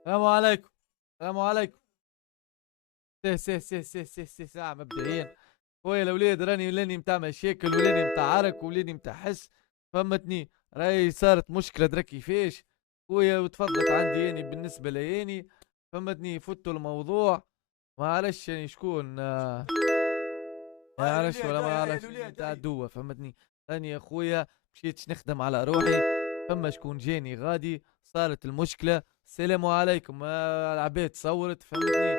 السلام عليكم. السلام عليكم. سه ساعة مبدئيا. خويا الاولاد راني لاني متاع مشاكل ولاني متاع عرك ولاني متاع حس. فهمتني. راهي صارت مشكلة درا كيفاش. خويا وتفضلت عندي يعني بالنسبة لياني. فهمتني فتوا الموضوع. ما عرفش يعني شكون ما هاي عرفش ولا الولاد، ما هاي عرفش اللي الولاد، متاع هاي. الدوا. فهمتني. راني يا خويا مشيتش نخدم على روحي. فما شكون جاني غادي. صارت المشكلة. السلام عليكم. العباد صورت. فهمتني.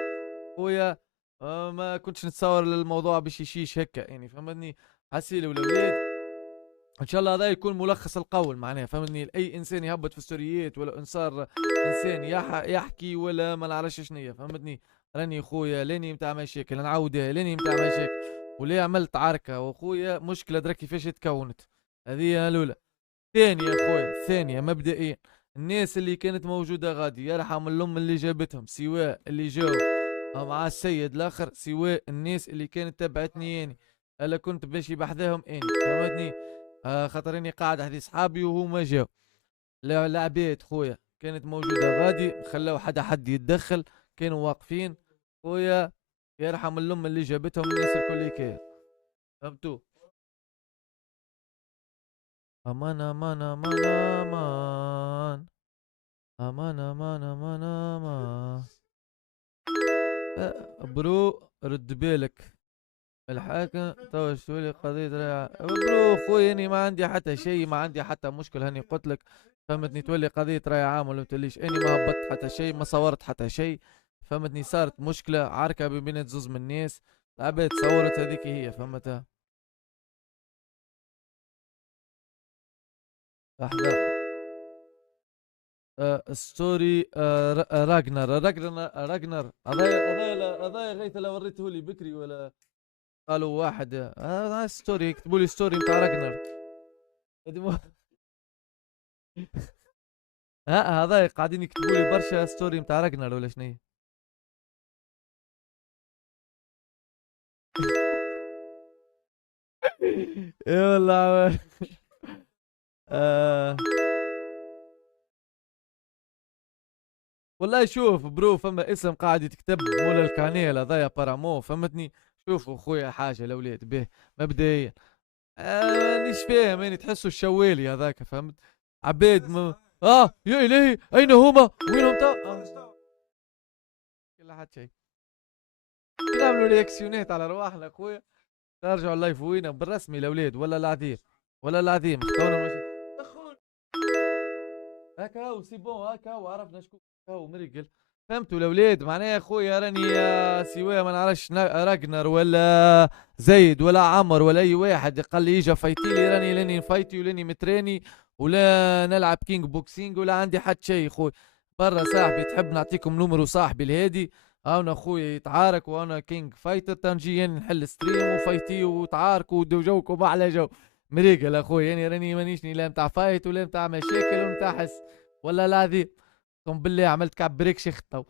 خويا. ما كنتش نتصور الموضوع باش يشيش هكا يعني. فهمتني. حسيلي والاولاد. ان شاء الله هذا يكون ملخص القول معناها. فهمتني. اي انسان يهبط في ستوريات ولا انسان يحكي ولا ما نعرفش شنيا. فهمتني. راني خويا لاني متاع مشاكل نعاودها لاني متاع مشاكل. وليه عملت عركه وخويا مشكله درا كيفاش تكونت. هذه الاولى. ثانية يا خويا ثانية مبدئيا. الناس اللي كانت موجودة غادي يرحم الأم اللي جابتهم سواء اللي جاو مع السيد الآخر سواء الناس اللي كانت تبعتني يعني. ألا كنت باش بحذاهم اني. فهمتني. خاطر اني قاعد حدي صحابي وهما جاو. لا العباد خويا كانت موجودة غادي خلاو حد يتدخل. كانوا واقفين. خويا. يرحم الأم اللي جابتهم الناس الكل كان. فهمتوا. أمان أمان أمان أمان. امان امان امان امان. برو رد بالك. الحاكم تو لي قضية برو خويا اني ما عندي حتى شيء ما عندي حتى مشكل هاني قلت لك. فهمتني تولي قضية رأي عام ولا متوليش اني ما هبطت حتى شيء ما صورت حتى شيء. فهمتني صارت مشكلة عركة بين زوز من الناس. العباد صورت هذيك هي فهمتها. لحظة. ستوري راجنر هذايا غيث لو وريته لي بكري ولا. قالوا واحد ستوري يكتبوا لي ستوري بتاع راجنر. ها هذا قاعدين يكتبوا لي برشا ستوري بتاع راجنر ولا شنو. اي والله. آه والله شوف برو فما اسم قاعد يتكتب مولا الكانيل هذايا بارامو. فهمتني. شوفوا خويا حاجه الاولاد به. مبدئيا. مانيش فاهم يعني تحسوا الشوالي هذاك فهمت. عبيد يا الهي اين هما وينهم كل حد شيء. نعملوا رياكسيونات على رواحنا اخويا. نرجعوا اللايف وينا بالرسمي الاولاد ولا العظيم. ولا العظيم اختاروا مش دخلوا. هكا هو سي بون هكا هو عرفنا شكون. هو مريقل. فهمتوا الاولاد معناها يا اخويا راني سواء ما نعرفش راجنر ولا زيد ولا عمر ولا اي واحد قال لي يجا فايتي لي راني لاني نفايتي ولاني متراني. ولا نلعب كينج بوكسينج ولا عندي حد شيء خويا. برا صاحبي تحب نعطيكم نمرو صاحبي الهادي. انا اخويا يتعارك وانا كينج فايتر تنجي يعني نحل ستريم وفايتي وتعاركوا ودو جوكم احلى جو. مريقل اخويا يعني راني مانيشني لا متاع فايت ولا متاع مشاكل ولا متاع حس. ولا العظيم. قسم بالله عملت كعب بريك شيخ تو.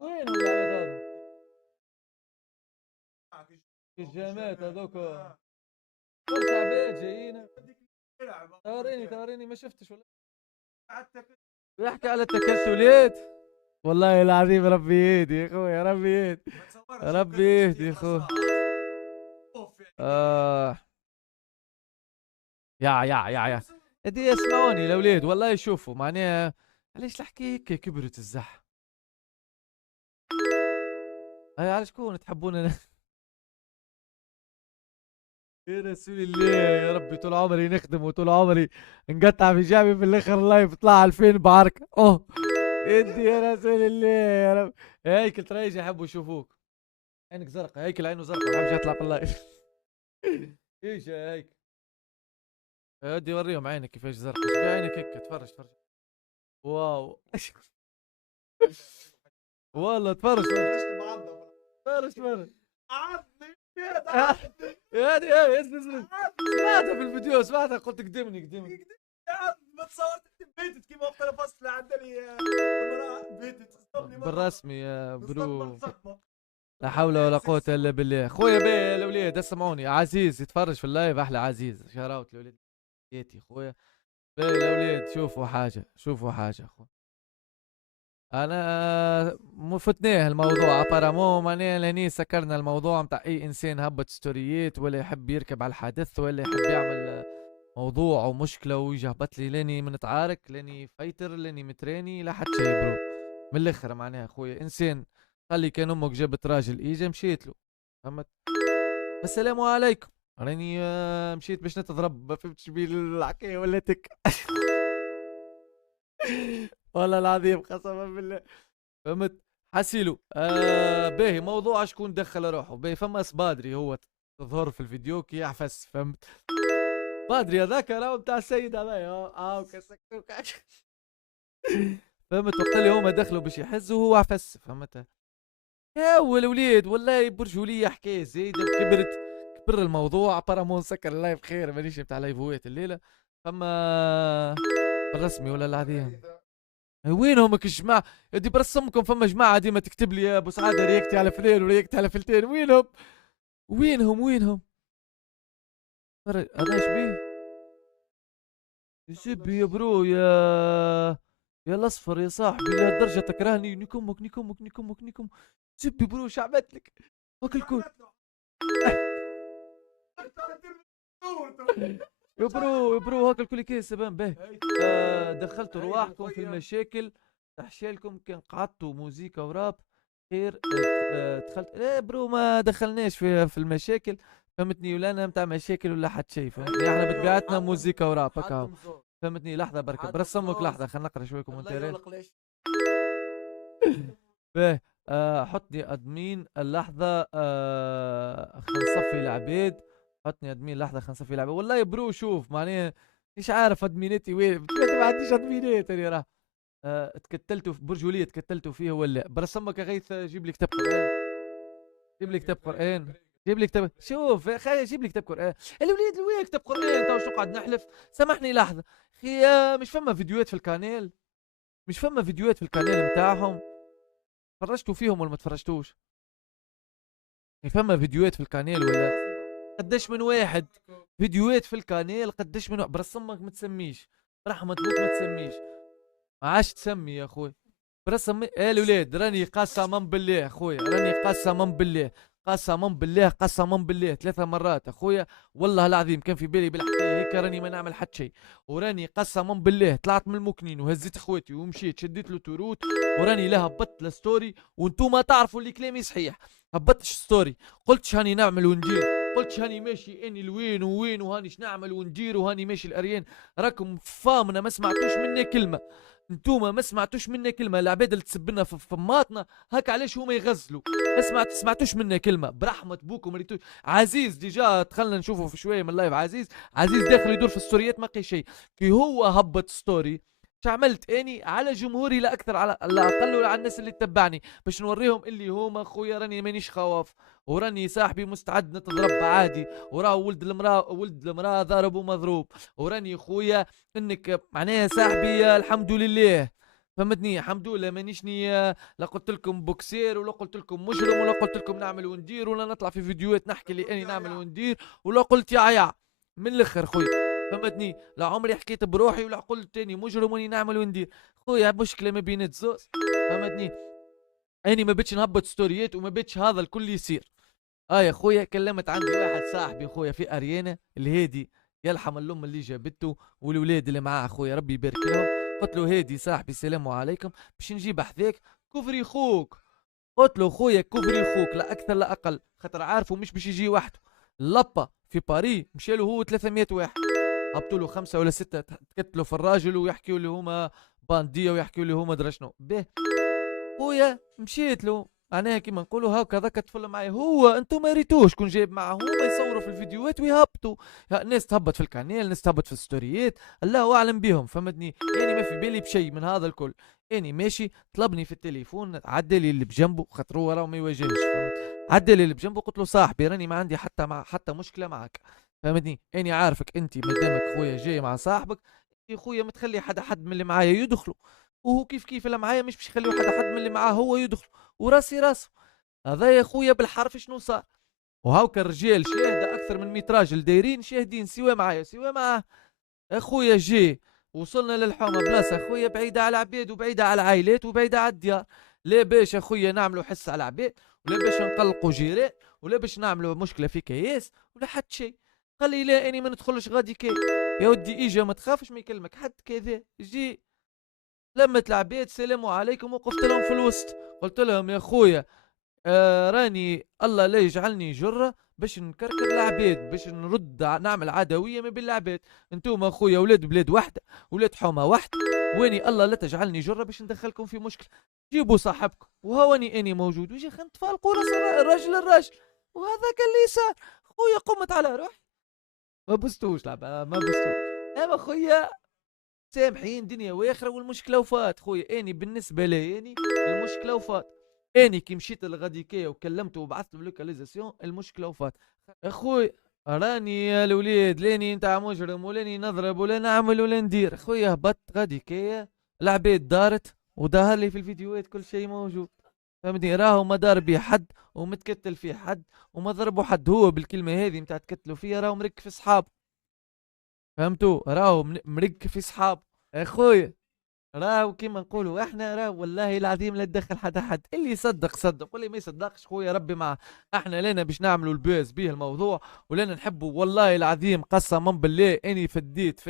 وينهم العباد هذا. الجامات هذوك. برشا عباد جايين. توريني ما شفتش ولا. يحكي على التكتلات. والله العظيم ربي يهدي يا اخويا ربي يهدي. ربي يهدي يا اخويا. آه يا ادي اسمعوني الاولاد والله يشوفوا معناها. علاش الحكي هيك كبرت الزح. على شكون تحبون يا رسول الله يا ربي طول عمري نخدم وطول عمري نقطع في جامي في الاخر اللايف طلع 2000 بعركة ادي يا رسول الله يا رب. هيكل تريج يحبوا يشوفوك. عينك زرقاء هيكل عينه زرقاء ما حبش يطلع في اللايف. ايش يا هيك. ادي وريهم عينك كيفاش زرقاء شوف عينك هيك تفرج. واو. والله تفرج. يا هادي يا اسمع. سمعتها في الفيديو سمعتها قلت قدمني. ما تصورت بيتت كيما وقت انا فصل عندني المراه بيتت تصدمني مره. بالرسمي يا تصدم برو. صدمه. لا حول ولا قوة الا بالله. خويا باهي الاولاد اسمعوني، عزيز يتفرج في اللايف، احلى عزيز شراوت الاولاد بيتي خويا. باهي الاولاد شوفوا حاجة، شوفوا حاجة خويا. انا فتناه الموضوع ابارامون، معناها لهني سكرنا الموضوع متاع اي انسان هبط ستوريات ولا يحب يركب على الحدث ولا يحب يعمل موضوع او مشكله ويجي هبط لي لاني منتعارك لاني فايتر لاني متراني لا حد شي برو. من الاخر معناها خويا انسان قال لي كان امك جابت راجل اجا مشيت له، فهمت؟ السلام عليكم، راني مشيت باش نتضرب، ما فهمتش بيه الحكايه ولا تك. والله العظيم قسما بالله، فهمت؟ حسيلو باهي موضوع شكون دخل روحه باهي، فما بدري هو تظهر في الفيديو كي يعفس، فهمت؟ بدري هذاك راهو بتاع السيد هذايا كسكتوك. فهمت؟ وقت اللي هما دخلوا باش يحزوا هو عفس، فهمت؟ يا والوليد والله برجولية حكاية زايدة كبرت، كبر الموضوع ابارامون سكر اللايف خير مانيش بتاع لايفوات الليلة. فما بالرسمي ولا العظيم وينهم الجماعة؟ يدي برسمكم فما جماعة ديما تكتب لي يا ابو سعادة ريكتي على فلان وريكتي على فلتين، وينهم؟ وينهم؟ هذا ايش بيه؟ يسب يا برو يا الاصفر يا صاحبي لهالدرجة تكرهني؟ نيكمك. سب برو شعبت لك وكل كل. يا برو هاك الكل كيس بان به. دخلتوا رواحكم في المشاكل، تحشيلكم كان قعدتوا موزيكا وراب خير. دخلت ايه برو ما دخلناش في المشاكل، فهمتني؟ ولا انا متاع مشاكل ولا حد شيء، فهمتني؟ احنا بطبيعتنا موزيكا وراب هكا، فهمتني؟ لحظة بركة برسمك، لحظة خلينا نقرا شوية كومنتات. باهي حطني ادمين اللحظة، خلينا نصفي العباد. حطني ادمين لحظة خلينا نصفي العباد. والله يا برو شوف معناها مش عارف ادميناتي وين، ما عنديش ادمينات انا راه. تكتلتوا في برجولية، تكتلتوا فيه ولا برسمك يا غيث؟ جيب لي كتاب قرآن، جيب لي كتاب قرآن، جيب لي كتاب، شوف يا اخي جيب لي كتاب قرآن. الوليد وين كتاب قرآن؟ تو شو قاعد نحلف؟ سامحني لحظة اخي، مش فما فيديوهات في القناة؟ مش فما فيديوهات في القناة متاعهم؟ تفرجتوا فيهم ولا ما تفرجتوش؟ فما فيديوهات في القناة ولا؟ قداش من واحد فيديوهات في القناة، قداش من واحد برسمك ما تسميش، برحمة ابوك ما تسميش، ما عادش تسمي يا اخوي. برسم الولاد راني قسما بالله اخويا، راني قسما بالله، قسما بالله 3 مرات اخويا، والله العظيم كان في بالي بالحكايه هيك راني ما نعمل حتى شيء، وراني قسما بالله طلعت من المكنين وهزيت اخواتي ومشيت شديت له تروت، وراني لا هبطت الستوري وانتم تعرفوا اللي كلامي صحيح. هبطتش ستوري، قلتش هاني نعمل وندير، قلتش هاني ماشي اني لوين ووين وهاني شنعمل وندير وهاني ماشي الاريان. راكم فامنا ما سمعتوش مني كلمه، انتوما ما سمعتوش منا كلمه، العباد اللي تسبنا في فماتنا هكا علاش هما يغزلوا؟ ما سمعتوش منا كلمه، برحمه بوكم ريتوش. عزيز ديجا دخلنا نشوفه في شويه من اللايف، عزيز داخل يدور في ستوريات ما قي شيء، كي هو هبط ستوري عملت اني على جمهوري لا اكثر على لا اقل ولا على الناس اللي تتبعني، باش نوريهم اللي هما خويا راني مانيش خواف، وراني صاحبي مستعد نتضرب عادي، وراه ولد المراه ضارب ومضروب، وراني خويا انك معناها صاحبي الحمد لله، فهمتني؟ الحمد لله مانيشني لا قلت لكم بوكسير ولا قلت لكم مجرم ولا قلت لكم نعمل وندير ولا نطلع في فيديوهات نحكي لي اني نعمل وندير ولا قلت يا من الاخر خويا، فهمتني؟ لا عمري حكيت بروحي ولا قلت اني مجرم واني نعمل وندير، خويا مشكله ما بين الزوز، فهمتني؟ اني ما بيتش نهبط ستوريات وما بيتش هذا الكل يصير. يا خويا كلمت عندي واحد صاحبي خويا في اريانا الهادي، يلحم الام اللي جابته والولاد اللي معاه خويا ربي يبارك لهم، قلت له هادي صاحبي السلام عليكم باش نجيب حذاك كفري خوك، قلت له خويا كفري خوك لا اكثر لا اقل، خاطر عارفه مش باش يجي وحده، لبا في باري مشى له هو 300 واحد، هبطوا له 5 ولا 6 تكتلوا في الراجل ويحكيوا لي هما بانديه ويحكيوا لي هما درا شنو به. خويا مشيت له معناها كيما نقولوا هاكا ذاك تفل معايا، هو انتم ما ريتوش كون جايب معاه هما يصوروا في الفيديوهات ويهبطوا، الناس تهبط في القناه، الناس تهبط في الستوريات، الله اعلم بهم، فهمتني؟ يعني ما في بالي بشيء من هذا الكل، اني ماشي طلبني في التليفون عدى لي اللي بجنبه، خاطر هو راه ما يواجهش، فهمت؟ عدى لي اللي بجنبه قلت له صاحبي راني ما عندي حتى مشكله معك، فهمتني؟ اني عارفك انت مادامك خويا جاي مع صاحبك، يا خويا ما تخلي حد من اللي معايا يدخلوا، وهو كيف اللي معايا مش باش يخليو حد من اللي معاه هو يدخل، وراسي راسه، هذا يا خويا بالحرف شنو صار. وهاوكا الرجال شاهده اكثر من 100 راجل دايرين شاهدين سوا معايا سوا معاه. اخويا جي وصلنا للحومه بلاصه اخويا بعيده على العباد وبعيده على العائلات وبعيده على الديار. لا باش اخويا نعملوا حس على العباد، ولا باش نقلقوا جيران، ولا باش نعملوا مشكله في كياس، ولا حتى شيء. قال لي لا اني ما ندخلش غادي كي. يا ودي اجا ما تخافش ما يكلمك حد كذا. جي لمت العباد سلام عليكم وقفت لهم في الوسط. قلت لهم يا خويا راني الله لا يجعلني جرة باش نكركر العباد، باش نرد نعمل عدوية ما بين العباد. انتوما اخويا ولاد بلاد واحدة، ولاد حومة واحدة، واني الله لا تجعلني جرة باش ندخلكم في مشكلة. جيبوا صاحبكم وهواني اني موجود، وجي خلينا نتفالقوا راس الراجل. وهذاك اللي صار. خويا قمت على روحي ما بستوش لعبة ما بستوش. اما خويا سامحين دنيا واخرة والمشكلة وفات. خويا اني بالنسبة لي اني المشكلة وفات. اني كي مشيت للغاديكيه وكلمته وبعثت له لوكاليزاسيون المشكله وفات. اخوي راني يا الوليد لاني نتاع مجرم ولاني نضرب ولا نعمل ولا ندير. خويا هبطت غاديكيه العباد دارت وظهر لي في الفيديوهات كل شيء موجود. فهمتني راهو ما دار بيه حد ومتكتل فيه حد وما ضربوا حد. هو بالكلمه هذه نتاع تكتلوا فيها راهو مرك في صحاب. فهمتوا راهو مرك في صحاب. اخويا راهو كيما نقولوا احنا راهو والله العظيم لا تدخل حد اللي يصدق صدق واللي ما يصدقش خويا ربي معه. احنا لنا باش نعملوا الباز به الموضوع ولنا نحبوا والله العظيم قسما بالله اني فديت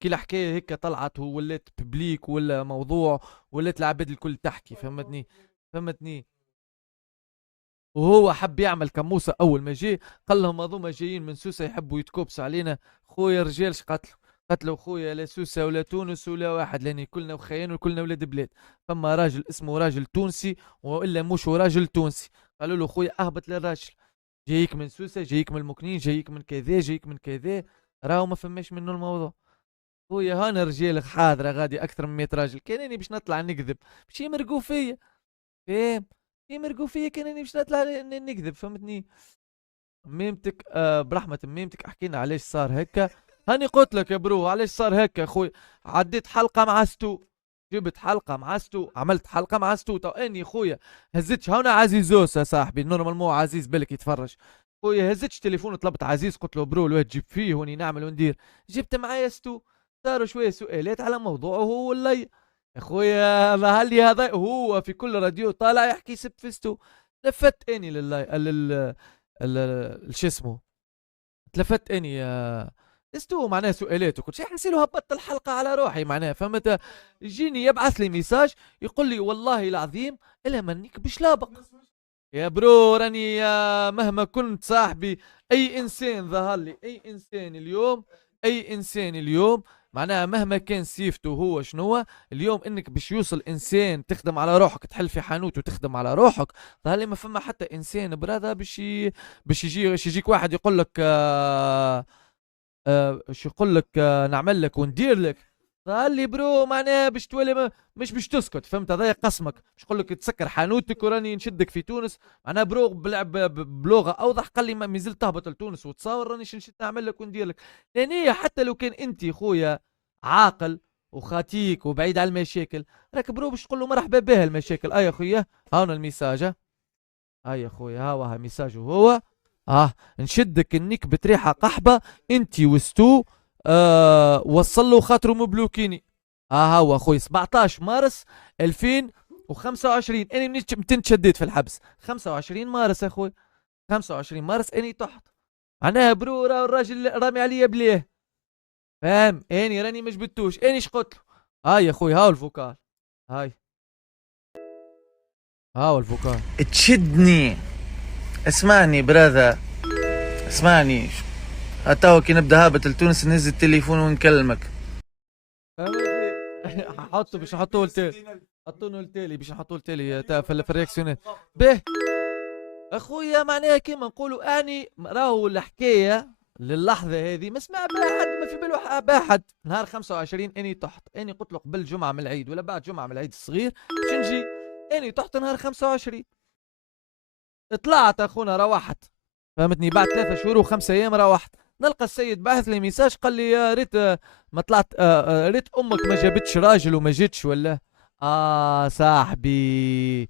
كي الحكايه هيك طلعت وولات ببليك ولا موضوع ولات العباد الكل تحكي. فهمتني. وهو حب يعمل كموسه اول ما جه قال لهم هذوما جايين من سوسه يحبوا يتكوبسوا علينا. خويا رجال قتلوا خويا لا سوسه ولا تونس ولا واحد لان كلنا وخيان وكلنا ولاد بلاد. فما راجل اسمه راجل تونسي والا مش راجل تونسي. قالوا له خويا اهبط للراجل جايك من سوسه جايك من المكنين جايك من كذا جايك من كذا. راهو ما فماش منه الموضوع. خويا هانا رجال حاضره غادي اكثر من 100 راجل كانني باش نطلع نكذب باش يمرقوا فيا. فاهم يمرقوا فيا كانني باش نطلع نكذب. فهمتني. ميمتك برحمة ميمتك احكينا علاش صار هكا. هاني قلت لك يا برو علاش صار هكا اخوي. عديت حلقة مع ستو جبت حلقة مع ستو عملت حلقة مع ستو تو اني خويا هزتش هنا عزيزوس يا صاحبي نورمال مو عزيز بالك يتفرج. خويا هزتش تليفون طلبت عزيز قلت له برو الواد جيب فيه وني نعمل وندير. جبت معايا ستو صاروا شوية سؤالات على موضوع وهو ولا يا خويا ظهر لي هذا هو في كل راديو طالع يحكي سب في ستو. لفت اني لله شو اسمه تلفت اني استو معناها سؤالات وكل شيء حنسيله هبطت الحلقه على روحي معناها. فهمت. يجيني يبعث لي ميساج يقول لي والله العظيم الا منيك باش لابق. يا برو راني مهما كنت صاحبي اي انسان ظهر لي اي انسان اليوم معناها مهما كان سيفته هو شنو اليوم انك باش يوصل انسان تخدم على روحك تحل في حانوت وتخدم على روحك. ظهر لي ما فما حتى انسان براذا باش يجيك واحد يقول لك شو يقول لك نعمل لك وندير لك. قال لي برو معناها باش تولي مش باش تسكت. فهمت هذا قسمك باش يقول لك تسكر حانوتك وراني نشدك في تونس. معناها برو بلغه اوضح قال لي ما زلت تهبط لتونس وتصور راني نشد نعمل لك وندير لك. لان هي حتى لو كان انت خويا عاقل وخاتيك وبعيد على المشاكل راك برو باش تقول له مرحبا بها المشاكل. اي يا خويا هاونا الميساج. هاي يا خويا ها ميساج هو نشدك النيك بتريحه قحبه انت وستو وصل له خاطره مبلوكيني. هو اخوي 17 مارس 2025 اني متن شديت في الحبس 25 مارس اخوي 25 مارس اني تحت. معناها برو راه الراجل رامي عليا بليه. فاهم اني راني ما جبتوش اني شقلت له. هاي يا اخوي هاو الفوكال. هاو الفوكال تشدني. اسمعني براذر اسمعني هتاو كي نبدا هابط لتونس نهز التليفون ونكلمك. حطه باش نحطوه التالي حطوه التالي باش نحطوه التالي في الرياكسيونات به. اخويا معناها كيما نقولوا اني راهو الحكايه للحظه هذه ما سمع بها حد ما في باله بها حد. نهار 25 اني تحت اني قلت له قبل جمعه من العيد ولا بعد جمعه من العيد الصغير باش نجي. اني تحت نهار 25 طلعت اخونا روحت. فهمتني بعد 3 شهور و5 ايام روحت نلقى السيد باعث لي ميساج قال لي يا ريت ما طلعت ريت امك ما جابتش راجل وما جيتش ولا صاحبي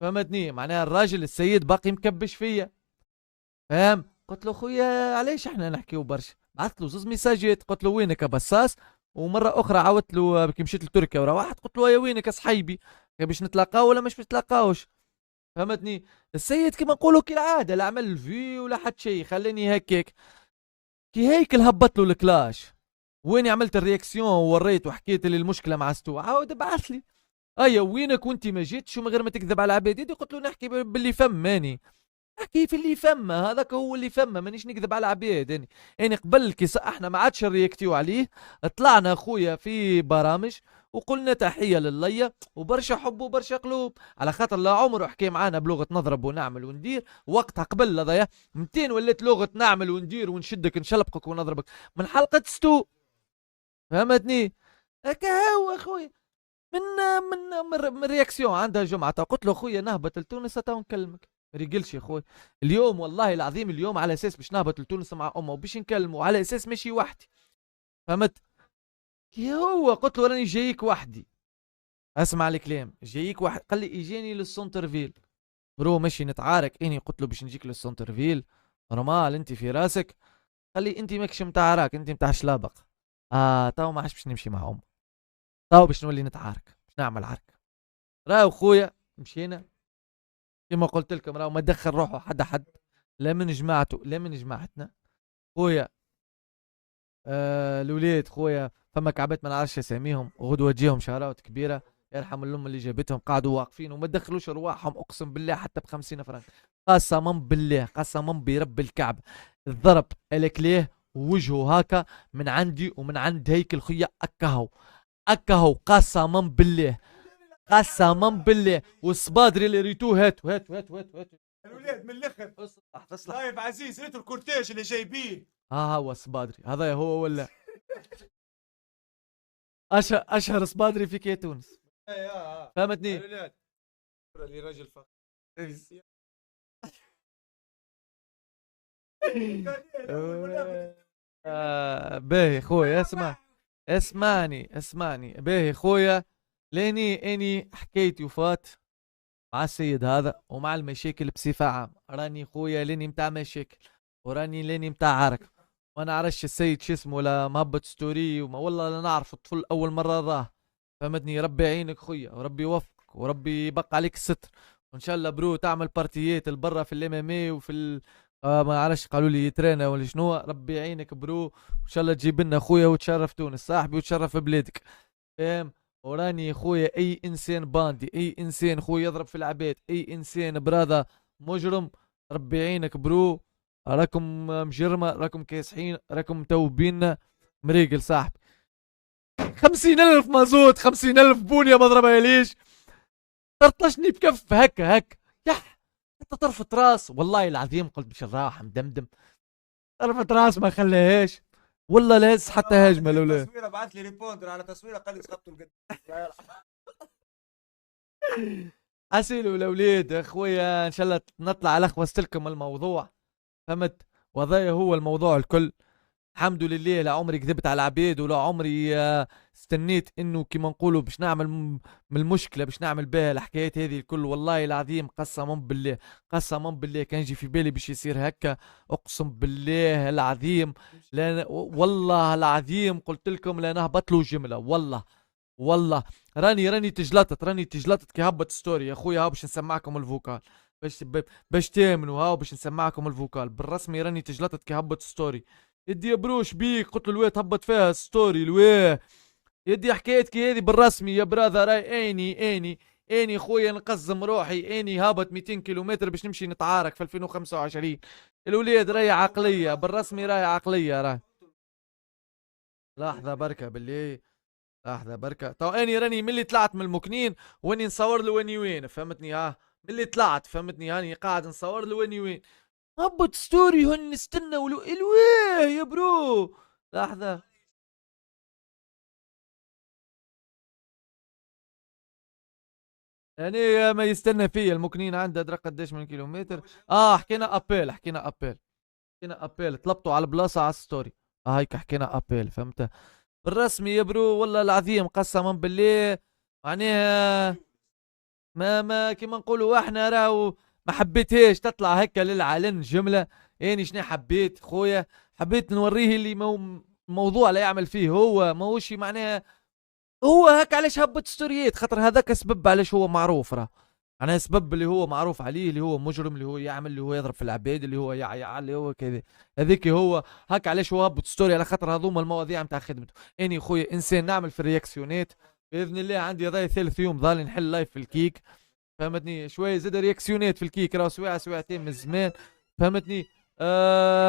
فهمتني؟ معناها الراجل السيد باقي مكبش فيا، فاهم؟ قلت له خويا علاش احنا نحكيو برشا؟ بعثت له زوز ميساجات، قلت له وينك يا بصاص؟ ومره اخرى عاودت له كي مشيت لتركيا وروحت قلت له يا وينك يا صحيبي؟ باش نتلاقاو ولا مش نتلاقاوش؟ فهمتني؟ السيد كما نقولوا كالعاده لا عمل في ولا حتى شيء، خلاني هكاك كي هيكل هبط له الكلاش. وين عملت الرياكسيون ووريت وحكيت لي المشكله مع ستو، عاود بعث لي ايا وينك وانت ما جيتش ومن غير ما تكذب على عباد. قلت له نحكي باللي فم ماني نحكي في اللي فم، هذاك هو اللي فم، مانيش نكذب على عباد. يعني قبل كي احنا ما عادش نرياكتيو عليه، طلعنا اخويا في برامج وقلنا تحيه لليا وبرشا حب وبرشا قلوب، على خاطر لا عمره حكي معانا بلغه نضرب ونعمل وندير. وقتها قبل هذايا 200 ولات لغه نعمل وندير ونشدك نشلبقك ونضربك من حلقه ستو. فهمتني؟ هكا هو اخويا من من رياكسيون عندها جمعه. قلت له اخويا نهبط لتونس تو نكلمك. ما ريقلش يا اخوي اليوم، والله العظيم اليوم على اساس باش نهبط لتونس مع امه وباش نكلمه على اساس ماشي وحدي. فهمت؟ كي هو قلت له راني جايك وحدي، اسمع الكلام، جايك واحد. قال لي اجاني للسونترفيل. برو ماشي نتعارك اني؟ قلت له باش نجيك للسونترفيل نورمال انت في راسك؟ قال لي انت ماكش متاع راك، انت متاع شلابق. تو ما عادش باش نمشي مع امه، تو باش نولي نتعارك، باش نعمل عركه. راهو خويا مشينا كما قلت لكم، راهو ما دخل روحه حد لا من جماعته لا من جماعتنا. خويا الولاد خويا فما كعبات ما نعرفش اساميهم، وغدوه تجيهم شهرات كبيره يرحم الام اللي جابتهم، قعدوا واقفين وما دخلوش رواحهم اقسم بالله حتى ب50 فرنك. قسما بالله قسما برب الكعبه الضرب الكليه ووجهه هاكا من عندي ومن عند هيكل خويا اكهو اكهو قسما بالله قسما بالله. والصبادري اللي ريتوه هاتوا الولاد من الاخر. تصلح ضايف عزيز ريتوا الكورتيج اللي جايبين. هو الصبادري هذا هو ولا اشهر صبادري في كي تونس. فهمتني؟ الولاد اللي راجل فخر. باهي خويا اسمعني باهي خويا. اني حكيت وفات مع السيد هذا ومع المشاكل بصفة عامة. راني خويا لاني متاع مشاكل وراني لاني متاع عرك. ما نعرفش السيد شو اسمه لا مهبط ستوري وما والله لا نعرف الطفل اول مرة راه. فهمتني؟ ربي يعينك خويا وربي يوفقك وربي يبقى عليك الستر، وان شاء الله برو تعمل بارتيات البرا في الام ام اي وفي ما عرفش قالوا لي ترينا ولا شنو. ربي يعينك برو وان شاء الله تجيب لنا خويا وتشرف تونس صاحبي وتشرف بلادك. فاهم؟ وراني خويا اي انسان باندي اي انسان خويا يضرب في العباد اي انسان براذا مجرم ربي يعينك برو. راكم مجرمه راكم كاسحين راكم متوبين مريقل صاحبي. 50,000 مازوت 50,000 بونية ما ضربها ليش طرطشني بكف هكا يح انت طرفة راس والله العظيم قلت باش نروح مدمدم. طرفة راس ما خلاهاش والله لا هز حتى هجمه لولا تصويره بعث لي ريبوندر على تصويره قال لي سقطوا القد. اسئلوا الاولاد اخويا ان شاء الله نطلع لخبصت لكم الموضوع. فهمت؟ وهذا هو الموضوع الكل. الحمد لله لا عمري كذبت على العباد ولا عمري استنيت انه كما نقولوا باش نعمل من المشكله باش نعمل بها الحكايات هذه الكل. والله العظيم قسما بالله كان يجي في بالي باش يصير هكا. اقسم بالله العظيم لا والله العظيم قلت لكم لا نهبط له جمله والله راني تجلطت كي هبط ستوري يا اخويا. ها باش نسمعكم الفوكال باش تامنوا. ها باش نسمعكم الفوكال بالرسمي. راني تجلطت كي هبط ستوري. يدي يا بروش بيك قلت له الواد هبط فيها ستوري الواد. يدي حكايتك هذه بالرسمي يا براذر. اني خويا نقزم روحي اني هابط 200 كيلومتر باش نمشي نتعارك في 2025. الولاد راهي عقليه بالرسمي راهي عقليه راهي. لحظه بركه بالله لحظه بركه. تو اني راني ملي طلعت من المكنين واني نصور له واني وين. فهمتني؟ ها ملي طلعت فهمتني هاني قاعد نصور له واني وين. هبط ستوري هن نستنى الويه يا برو. لحظة يعني ما يستنى فيا المكنين عنده ادرك قديش من كيلومتر. حكينا ابيل طلبته على البلاصة على الستوري. هيك حكينا ابيل. فهمت؟ بالرسمي يا برو والله العظيم قسما بالله معناها ما كيما نقولوا احنا راهو ما حبيتهاش تطلع هكا للعلن جمله. يعني شنو حبيت خويا؟ حبيت نوريه اللي موضوع لا يعمل فيه هو ماهوش معناها. هو هكا علاش هبط ستوريات؟ خاطر هذاك سبب علاش هو معروف راه. معناها سبب اللي هو معروف عليه، اللي هو مجرم، اللي هو يعمل، اللي هو يضرب في العباد، اللي هو يع اللي هو كذا. هذيك هو هكا علاش هو هبط ستوري، على خاطر هذوما المواضيع نتاع خدمته. اني خويا انسان نعمل في الرياكسيونات باذن الله. عندي ضاي ثالث يوم ظالي نحل لايف في الكيك، فهمتني؟ شويه زاد رياكسيونات في الكيك، راه سواعه سواعتين من زمان، فهمتني؟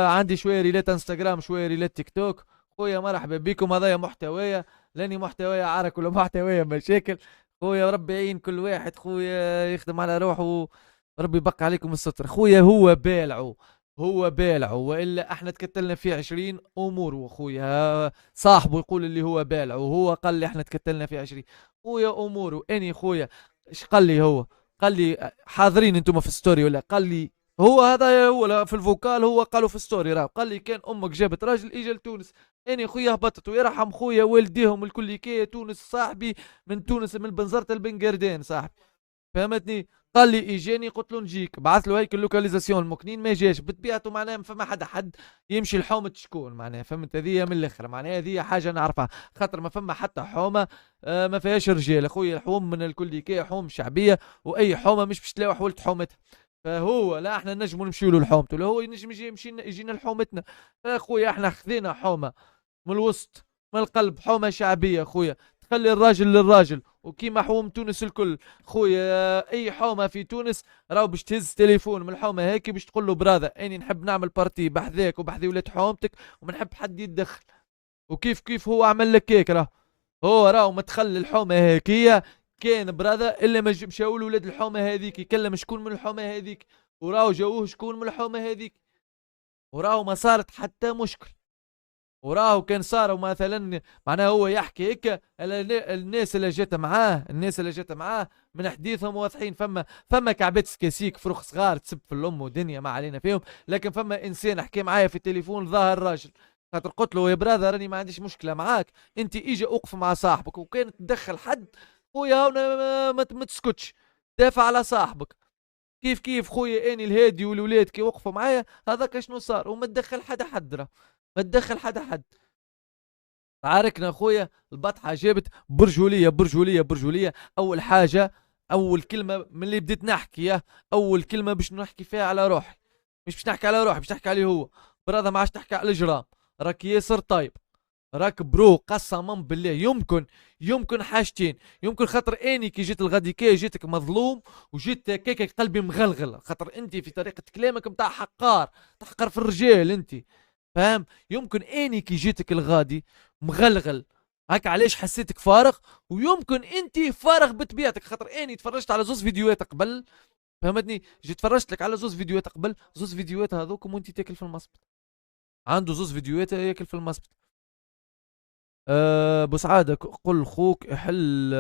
عندي شويه ريلات انستغرام، شويه ريلات تيك توك. خويا مرحبا بكم، هذايا محتوايا، لاني محتوايا عارك ولا محتوايا مشاكل. خويا ربي يعين كل واحد، خويا يخدم على روحه، ربي يبقى عليكم الستر. خويا هو بالعو، هو بالعو، والا احنا تكتلنا فيه 20 امور. وخويا صاحبه يقول اللي هو بالعو، وهو قال لي احنا تكتلنا فيه 20. خويا اموره اني خويا. ايش قال لي هو؟ قال لي حاضرين انتم في الستوري ولا؟ قال لي هو هذا هو في الفوكال، هو قالوا في الستوري راه. قال لي كان امك جابت راجل اجى لتونس، اني خويا هبطت، ويرحم خويا والديهم الكل كي تونس. صاحبي من تونس، من بنزرت البنقردين صاحبي، فهمتني؟ قال لي اجاني، قلت له نجيك، بعث له هيك اللوكاليزاسيون المكنين، ما جاش بطبيعته. معناها فما حد يمشي لحومه شكون معناها، فهمت؟ هذه من الاخر معناها، هذه حاجه نعرفها، خاطر ما فما حتى حومه ما فيهاش رجال. اخويا الحوم من الكل كي حوم شعبيه، واي حومه مش باش تلاقي حولت حومتها. فهو لا احنا نجموا نمشيو له لحومته، لا هو ينجم يمشي يجينا لحومتنا. اخويا احنا خذينا حومه من الوسط، من القلب، حومه شعبيه خويا، تخلي الراجل للراجل. وكيما حوم تونس الكل خويا، اي حومه في تونس راهو باش تهز تليفون من الحومه هيك باش تقول له براذا اني نحب نعمل بارتي بحذاك وبحذي ولاد حومتك، وما نحب حد يتدخل. وكيف كيف هو عمل لك هيك راه. هو راهو متخلي الحومه هيك كان براذا، الا ما مشاو له ولاد الحومه هذيك يكلم شكون من الحومه هذيك، وراهو جاوه شكون من الحومه هذيك، وراهو ما صارت حتى مشكل. وراهو كان صاروا مثلا معناه هو يحكي هيك، الناس اللي جات معاه، الناس اللي جات معاه من حديثهم واضحين. فما كعبات سكاسيك فروخ صغار تسب في الام ودنيا ما علينا فيهم. لكن فما انسان حكي معايا في التليفون ظاهر راجل، خاطر قلت له يا براذر راني ما عنديش مشكله معاك، انت اجي اوقف مع صاحبك، وكان تدخل حد خويا ما تسكتش، دافع على صاحبك. كيف كيف خويا اني الهادي والولاد كي وقفوا معايا هذاك شنو صار، وما تدخل حد راه، ما تدخل حد. عاركنا خويا البطحه جابت برجوليه برجوليه برجوليه. اول حاجه، اول كلمه من اللي بديت نحكي، اول كلمه باش نحكي فيها على روحي، مش باش نحكي على روحي، باش نحكي عليه هو. برادة ما عادش تحكي على الاجرام، راك ياسر طيب، راك برو قسما بالله. يمكن حاجتين، يمكن خاطر اني كي جيت الغدي كي جيتك مظلوم، وجيت كيك قلبي مغلغل، خاطر انت في طريقه كلامك متاع حقار، تحقر في الرجال انت، فاهم؟ يمكن اني كي جيتك الغادي مغلغل هكا علاش حسيتك فارغ، ويمكن انت فارغ بطبيعتك، خاطر اني تفرجت على زوز فيديوهات قبل، فهمتني؟ جيت تفرجت لك على زوز فيديوهات قبل، زوز فيديوهات هذوكم وانت تاكل في المصبت، عنده زوز فيديوهات ياكل في المصبت. بسعادة قل خوك يحل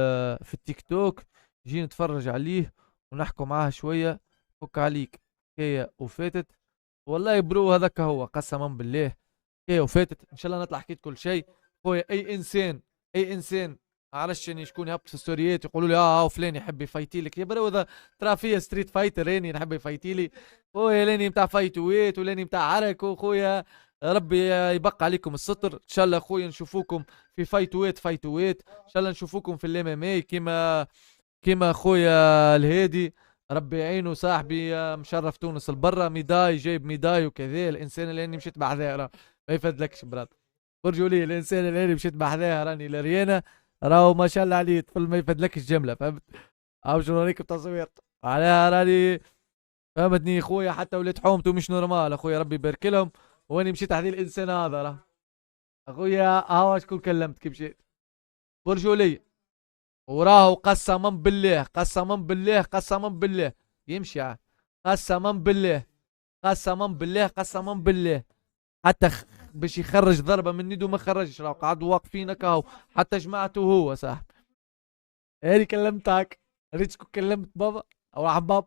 في التيك توك، جي نتفرج عليه ونحكوا معاه شوية، فك عليك هي وفاتت. والله برو هذاك هو قسما بالله، هي وفاتت. ان شاء الله نطلع حكيت كل شيء. خويا اي انسان عرفش اني شكون يهبط في ستوريات يقولوا لي فلان يحب يفايتي لك، يا برو اذا ترى فيا ستريت فايتر راني نحب يفايتي لي. خويا لاني متاع فايتويت ولاني متاع عرك. وخويا ربي يبقى عليكم الستر ان شاء الله. خويا نشوفوكم في فايتويت ان شاء الله، نشوفوكم في الام ام اي كيما خويا الهادي، ربي يعينه صاحبي، مشرف تونس البرة، ميداي جايب ميداي وكذا. الانسان اللي اني مشيت بعدها ما يفدلكش براد، برجوا لي الانسان اللي اني مشيت بعدها راني لريانا، راهو ما شاء الله عليه طفل ما يفدلكش جمله، فهمت؟ او شنو هذيك بتصوير عليها راني، فهمتني؟ خويا حتى ولاد حومته مش نورمال، اخويا ربي يبارك لهم. واني مشيت هذه الانسان هذا راه اخويا، شكون كلمت كيف مشيت برجوا لي، وراهو قسما بالله يمشي قسما بالله حتى باش يخرج ضربه من يده ما خرجش، راهو قعدوا واقفين هكا حتى جماعته هو صاحبي. هاني كلمتك، ريتكو كلمت بابا او عباب،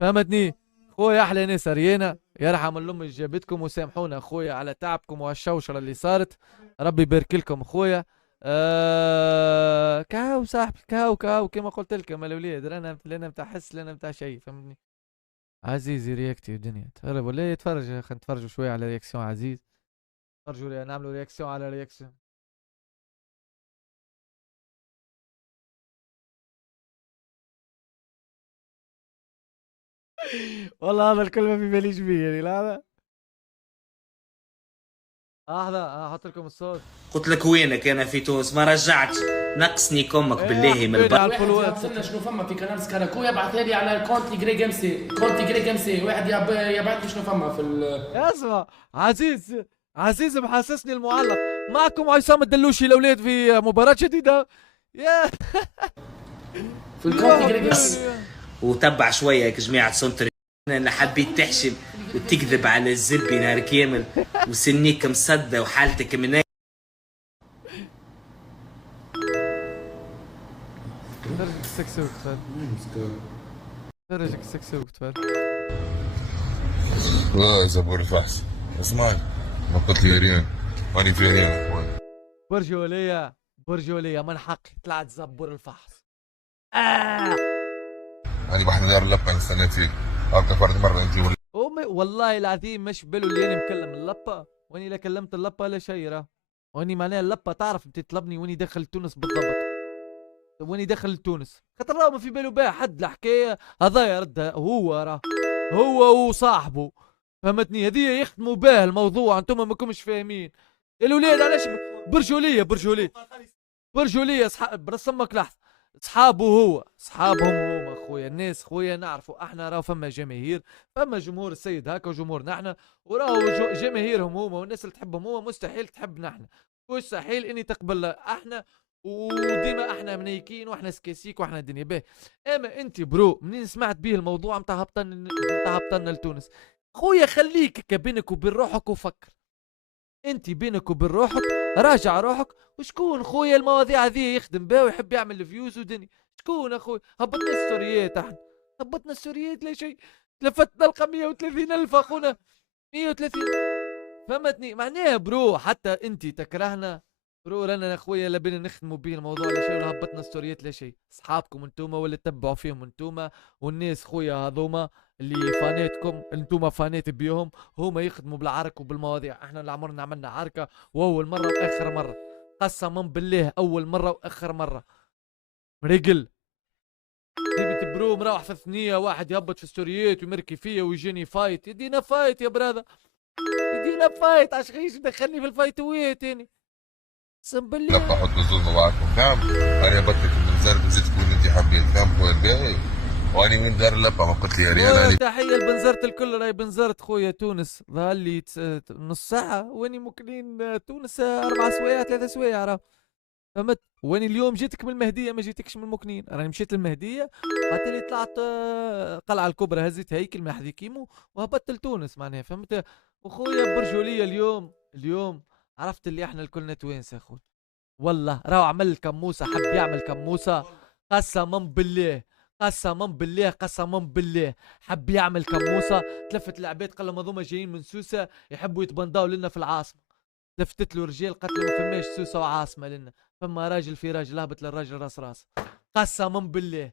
فهمتني؟ خويا احلى ناس ريانا، يرحم الام اللي جابتكم، وسامحونا خويا على تعبكم وهالشوشره اللي صارت، ربي يبارك لكم خويا. كهو صاحب الكهو كهو كما قلت لكم الاولاد، لنا متاع حس لنا متاع شيء فهمتني. عزيزي رياكتي الدنيا تهرب ولا إيه؟ يتفرج، خلينا نتفرجوا شويه على رياكسيون عزيز، نتفرجوا نعملوا رياكسيون على رياكسيون. والله هذا الكل ما في باليش بيه يعني. لا لا لحظة احط لكم الصوت. قلت لك وينك انا في تونس ما رجعتش، نقصني كمك بالله من حبيبي على البر. الفولوات. واحد يبعث شنو فما في قناه سكاراكو، يبعث لي على الكونت جريج ام سي، كونت جريج ام سي، واحد يبعث لي شنو فما في اسمع عزيز محسسني المعلق معكم عصام الدلوشي الاولاد في مباراة جديدة يا في الكونت جريج ام سي. وتبع شويه يا جماعه سنتر، انا حبيت تحشم وتكذب على الزبي نهار كامل وسنيك مصدى وحالتك من درجك السكسي وكتفال، درجك السكسي وكتفال. لا يا زبور الفحص اسمعني، ما قلت لي ريان ماني في ريان اخوان. برجولية من حقي طلعت زبور الفحص. أنا بحنا دار اللبة نستنى فيك، هاك فرد مرة أنت ولا والله العظيم مش بلو اللي انا مكلم اللبة، واني لا كلمت اللبة لا شيء راه، واني معناها اللبة تعرف بتطلبني واني داخل تونس بالضبط، واني داخل تونس خاطر راه ما في باله بها حد الحكاية هذا يردها هو راه، هو وصاحبه فهمتني، هذه يختموا بها الموضوع انتم ما كومش فاهمين الولاد علاش. برجولية اصحاب برسمك لحظة، اصحابهم هما خويا الناس خويا نعرفوا احنا راه فما جماهير، فما جمهور السيد هكا وجمهورنا احنا، وراهو جماهيرهم هما والناس اللي تحبهم هما مستحيل تحبنا احنا، مستحيل اني تقبل احنا، وديما احنا منيكين واحنا سكاسيك واحنا الدنيا باهي. اما انت برو منين سمعت به الموضوع متاع هبطنا لتونس، خويا خليك بينك وبين روحك وفكر، انت بينك وبين روحك راجع روحك، وشكون خويا المواضيع هذه يخدم بها ويحب يعمل فيوز ودنيا، شكون اخويا هبطنا الستوريات احنا، هبطنا الستوريات لا شيء، لفت نلقى 130 الف اخونا 130 فهمتني معناها برو، حتى انت تكرهنا برو رانا اخويا لبينا نخدموا به الموضوع لا شيء، ولا هبطنا ستوريات لا شيء، اصحابكم انتوما ولا تتبعوا فيهم انتوما، والناس خويا هذوما اللي فاناتكم انتوما فانات بيهم، هما يخدموا بالعرك وبالمواضيع، احنا اللي عمرنا عملنا عركه واول مره واخر مره، قسما بالله اول مره واخر مره رجل تبي تبرو مروح في ثنيه واحد يهبط في ستوريات ويمركي فيا ويجيني فايت، يدينا فايت يا براذا، يدينا فايت عشان خيش دخلني في الفايتويات يعني اقسم بالله. لبة حط الظلم معاكم نعم، أنا بطلك من زرب نزيد تكون أنت حبيت نعم هو الباقي، وأنا من دار اللبة ما قلت لي يا ريال أنا. تحيه لبنزرت الكل، راهي بنزرت خويا تونس ظهر لي نص ساعه واني ممكنين تونس 4 سوايع 3 سوايع راه فهمت، واني اليوم جيتك من المهديه ما جيتكش من المكنين، راني مشيت للمهديه بعد لي طلعت قلعه الكبرى هزيت هيكل من حدي كيمو وهبطت لتونس معناها فهمت. وخويا برجوليه اليوم عرفت اللي احنا الكلنا توانسه اخوي، والله راهو عمل كموسه حب يعمل كموسه قسما بالله قسما بالله حب يعمل كموسه، تلفت العباد قال لهم هذوما جايين من سوسه يحبوا يتبنداو لنا في العاصمه، لفتت له رجال قالت له ما فماش سوسه وعاصمه لنا، فما راجل في راجل هبط للراجل راس قسما بالله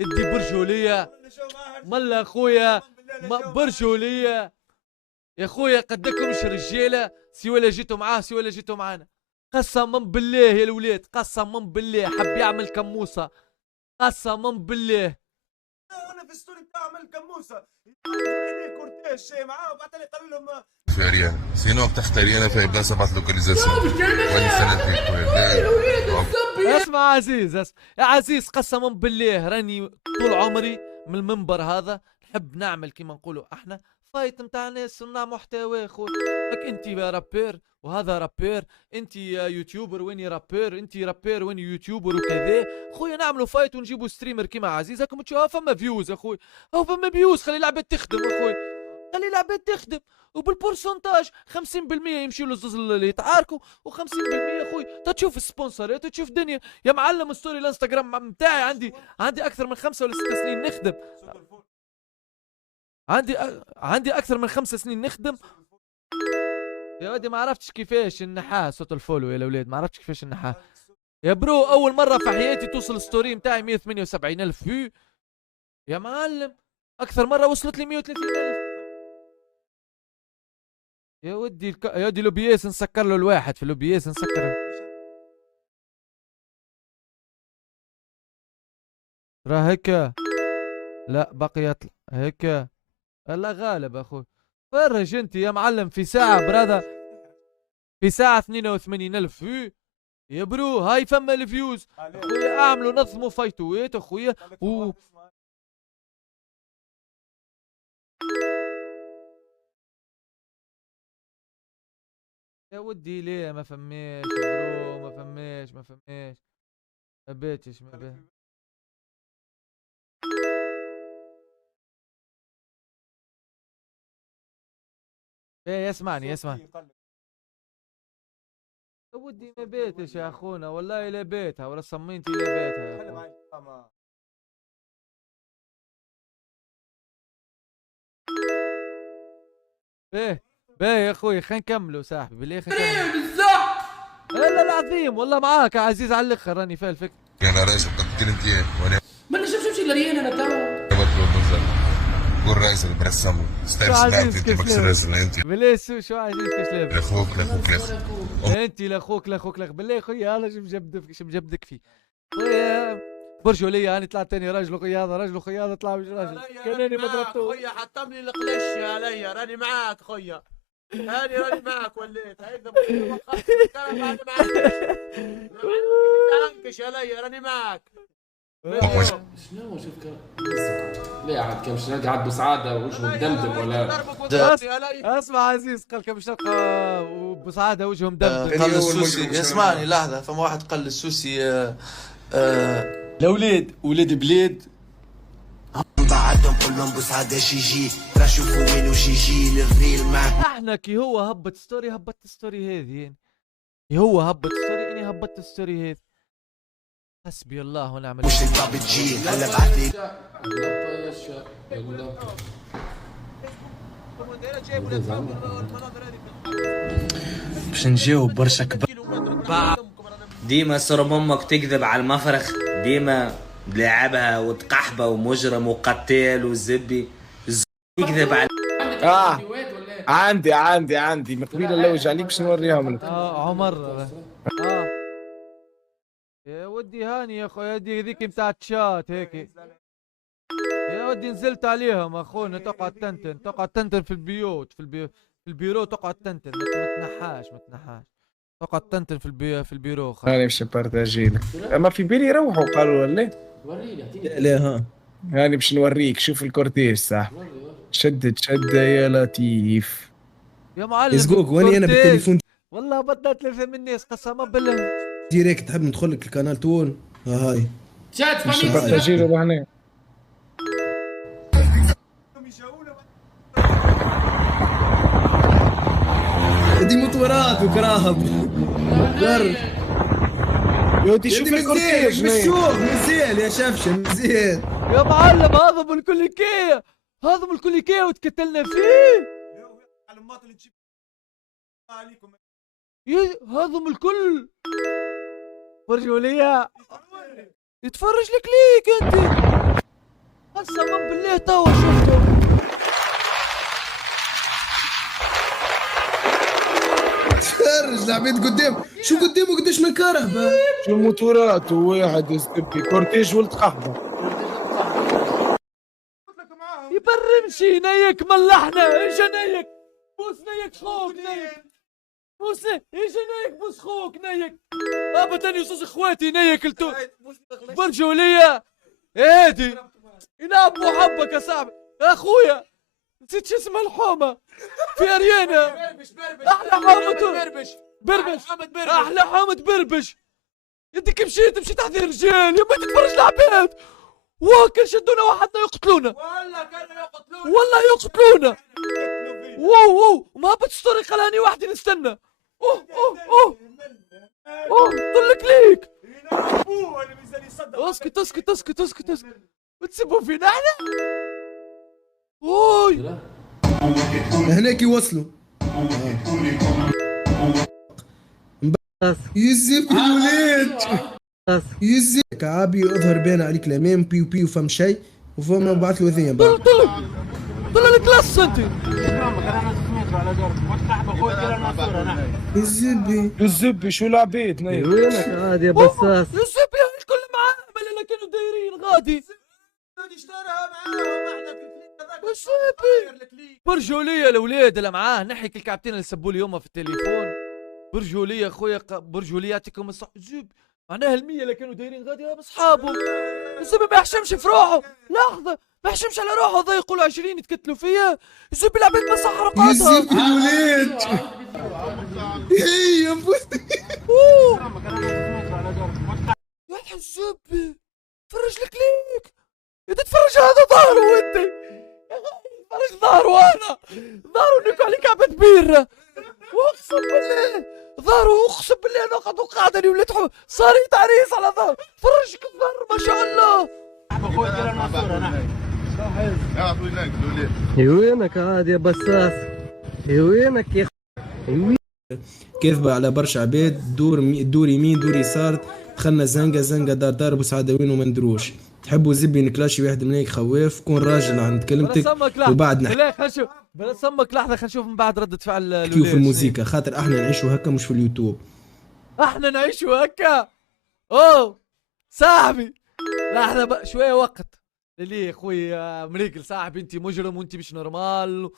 ادي برجوليه ملا اخويا برجوليه يا اخويا قدكمش رجاله سي ولا جيتوا معاه سي ولا جيتوا معانا، قسما بالله يا الولاد قسما بالله حب يعمل كموسه قسما بالله. انا في الستوري بتاع عمل كموسه يجي كورتيج شيء معاه وبعد لي قال لهم في ريال سينو بتختاري أنا في بلاصة بعد لوكاليزاسيون وأنا سنة فيك اسمع عزيز يا عزيز قسما بالله راني طول عمري من المنبر هذا نحب نعمل كيما نقولوا احنا فايت نتاع ناس صناع محتوى خويا، لك انت رابير وهذا رابير، انت يوتيوبر واني رابير، انت رابير واني يوتيوبر وكذا، خويا نعملوا فايت ونجيبوا ستريمر كيما عزيز هاكم تشوفوا فما فيوز اخوي، هو فما فيوز خلي العباد تخدم اخوي، خلي العباد تخدم وبالبورسنتاج 50% يمشيوا للزوز اللي يتعاركوا و50% اخوي تشوف السبونسرات وتشوف دنيا يا معلم. ستوري الانستغرام متاعي عندي اكثر من 5 ولا 6 سنين نخدم، عندي اكثر من 5 سنين نخدم يا ودي، ما عرفتش كيفاش النحاه صوت الفولو يا الاولاد، ما عرفتش كيفاش النحاه يا برو اول مره في حياتي توصل الستوري متاعي 178,000 فيو يا معلم. اكثر مره وصلت لي 130,000 يا ودي يا ودي لوبياس نسكر له الواحد في لوبياس نسكر راه هيك. لا بقي يطلع هيك. لا غالب اخوي. فرج انت يا معلم في ساعة براذا، في ساعة 82,000 فيو يا برو. هاي فما الفيوز اخويا. اعملوا نظموا فايتوات اخويا يا ودي ليه ما فماش يا برو؟ ما فماش ما بيتش ما بيت. ايه اسمعني يا ودي ما بيتش يا اخونا والله لا بيتها ولا صمينتي لا بيتها يا أخونا. باهي يا اخوي خلينا نكملوا صاحبي بالله خلينا نكملوا. لا العظيم والله معاك يا عزيز على الاخر راني فاهم الفكره. انا رئيس بتقتل انت وانا ما نشوفش لريان انا تو بطلب المنزل. قول رئيس اللي برسمه استاذ سمعت انت مكسر رزق انت بالله شو عايزين كشلاب لاخوك انت لاخوك بالله خويا انا شو مجبدك فيه خويا. برجوا لي انا طلعت تاني رجل خياضه طلع مش راجل كانني ما ضربتوش. خويا حطم لي القلش يا ليا راني معاك خويا. راني معاك وليت هيدا راني معاك تنكش يا ليا راني معاك. شنو شوف لا عاد كم شنو قاعد بسعاده وجهه مدمدم ولا اسمع عزيز قال كم شرقه وبسعاده وجهه مدمدم. قل السوسي اسمعني لحظة. فما واحد قل السوسي الأولاد ولاد بلاد بعدهم كلهم بسعادة شيجي ترى شوفوا وين وشيجي للريل معك. احنا كي هو هبط ستوري هبطت ستوري هذه يعني. كي هو هبط ستوري اني هبطت ستوري هذه. حسبي الله ونعم الوكيل. مش انت بتجي هلا بعتلي باش نجاوب برشا ديما صار امك تكذب على المفرخ. ديما بلاعبها وتقحبه ومجرم وقتال وزبي يكذب على عندي من قبيله نلوج عليك باش نوريهم لك. عمر يا ودي هاني يا اخويا هذيك نتاع تشات هيك يا ودي نزلت عليهم اخونا. تقعد تنتن في البيوت في البيرو تقعد تنتن ما تنحاش تقعد تنتن في البيرو. انا باش نبارتاجي لك اما في بالي يروحوا قالوا ولا وريني لا ها يعني باش نوريك. شوف الكورتيج صح شدة يا لطيف يا معلم يزقوك واني انا بالتليفون والله بدنا تلفه من الناس قسما بالله. ديريكت تحب ندخل لك القناه تون هاي شات فاميلي نبارتاجي له هنا. دي مطورات وكراهب يا ودي شوف الكورتيج شوف مزيان يا شفشه مزيان يا معلم هضم الكليكيه وتكتلنا فيه. المعلومات اللي تجيب عليكم هضم الكل. فرجوا لي يتفرج لك ليك انت قسما بالله توا شفته. تفرج العبيد قدام شو قدامه قداش من كرهبه. شو الموتورات وواحد يستبي كورتيج ولد قحبه يبرمشي نيك ملحنا ايش نيك بوس نيك خوك نيك بوس ايش نيك بوس خوك نيك ابدا يصوص اخواتي نيك التو برجوا ليا هادي ينام محبك يا صاحبي يا اخويا. نسيت شو اسمها الحومه في اريانا احلى حومه بربش احلى حومه بربش. يديك مشيت تحذير رجال يا ما تتفرج العباد. كان شدونا وحدنا يقتلونا والله يقتلونا. وما بتستوري خلاني وحدي نستنى. طلك ليك اسكت بتسيبوا فينا احنا. هناك يوصلوا يزب الولاد يزيك عابي اظهر بين عليك لمين بيو بيو فهم شيء وفهم بعث له وثيقة بعد. طلع الكلاس انت. الزبي شو العبيد نايم؟ وينك عاد يا بصاص؟ الزبي الكل معاه عمل كانوا دايرين غادي. اشتراها معاهم احنا في الزبي برجولية الاولاد اللي معاه نحكي الكعبتين اللي سبوا لي يومها في التليفون. برجولية اخويا برجولية يعطيكم الصح. الزبي معناها المية اللي كانوا دايرين غادي باصحابه. الزبي ما يحشمش في روحه. لحظة ما يحشمش على روحه. ضايق يقولوا 20 يتكتلوا فيها. الزبي العباد ما صح رقاتها. يزيك الولاد. ايه يا يا الزبي فرج الكليك. تتفرج هذا ظهره انت. يا اخي فرج ظهره انا. ظهره نكو عليك عبد بيرة. واقسم بالله ظهره اقسم بالله نقعد وقعدني ولد صار تعريس على ظهر. فرجك الظهر ما شاء الله. وينك عاد يا بصاص؟ وينك يا كذبة على برشا عباد. دور يمين دور يسار دخلنا زنقة دار بوسعادة وين وما ندروش. تحبوا زبي نكلاشي واحد منيك خواف كون راجل عند كلمتك وبعد نحكي. لا خلينا نشوف بلا سمك لحظة خلينا نشوف من بعد ردة فعل نحكيو في الموسيقى خاطر احنا نعيشوا هكا مش في اليوتيوب. احنا نعيشوا هكا. اوه صاحبي لحظة بقى شوية وقت. ليه يا خويا مريقل صاحبي انت مجرم وانت مش نورمال.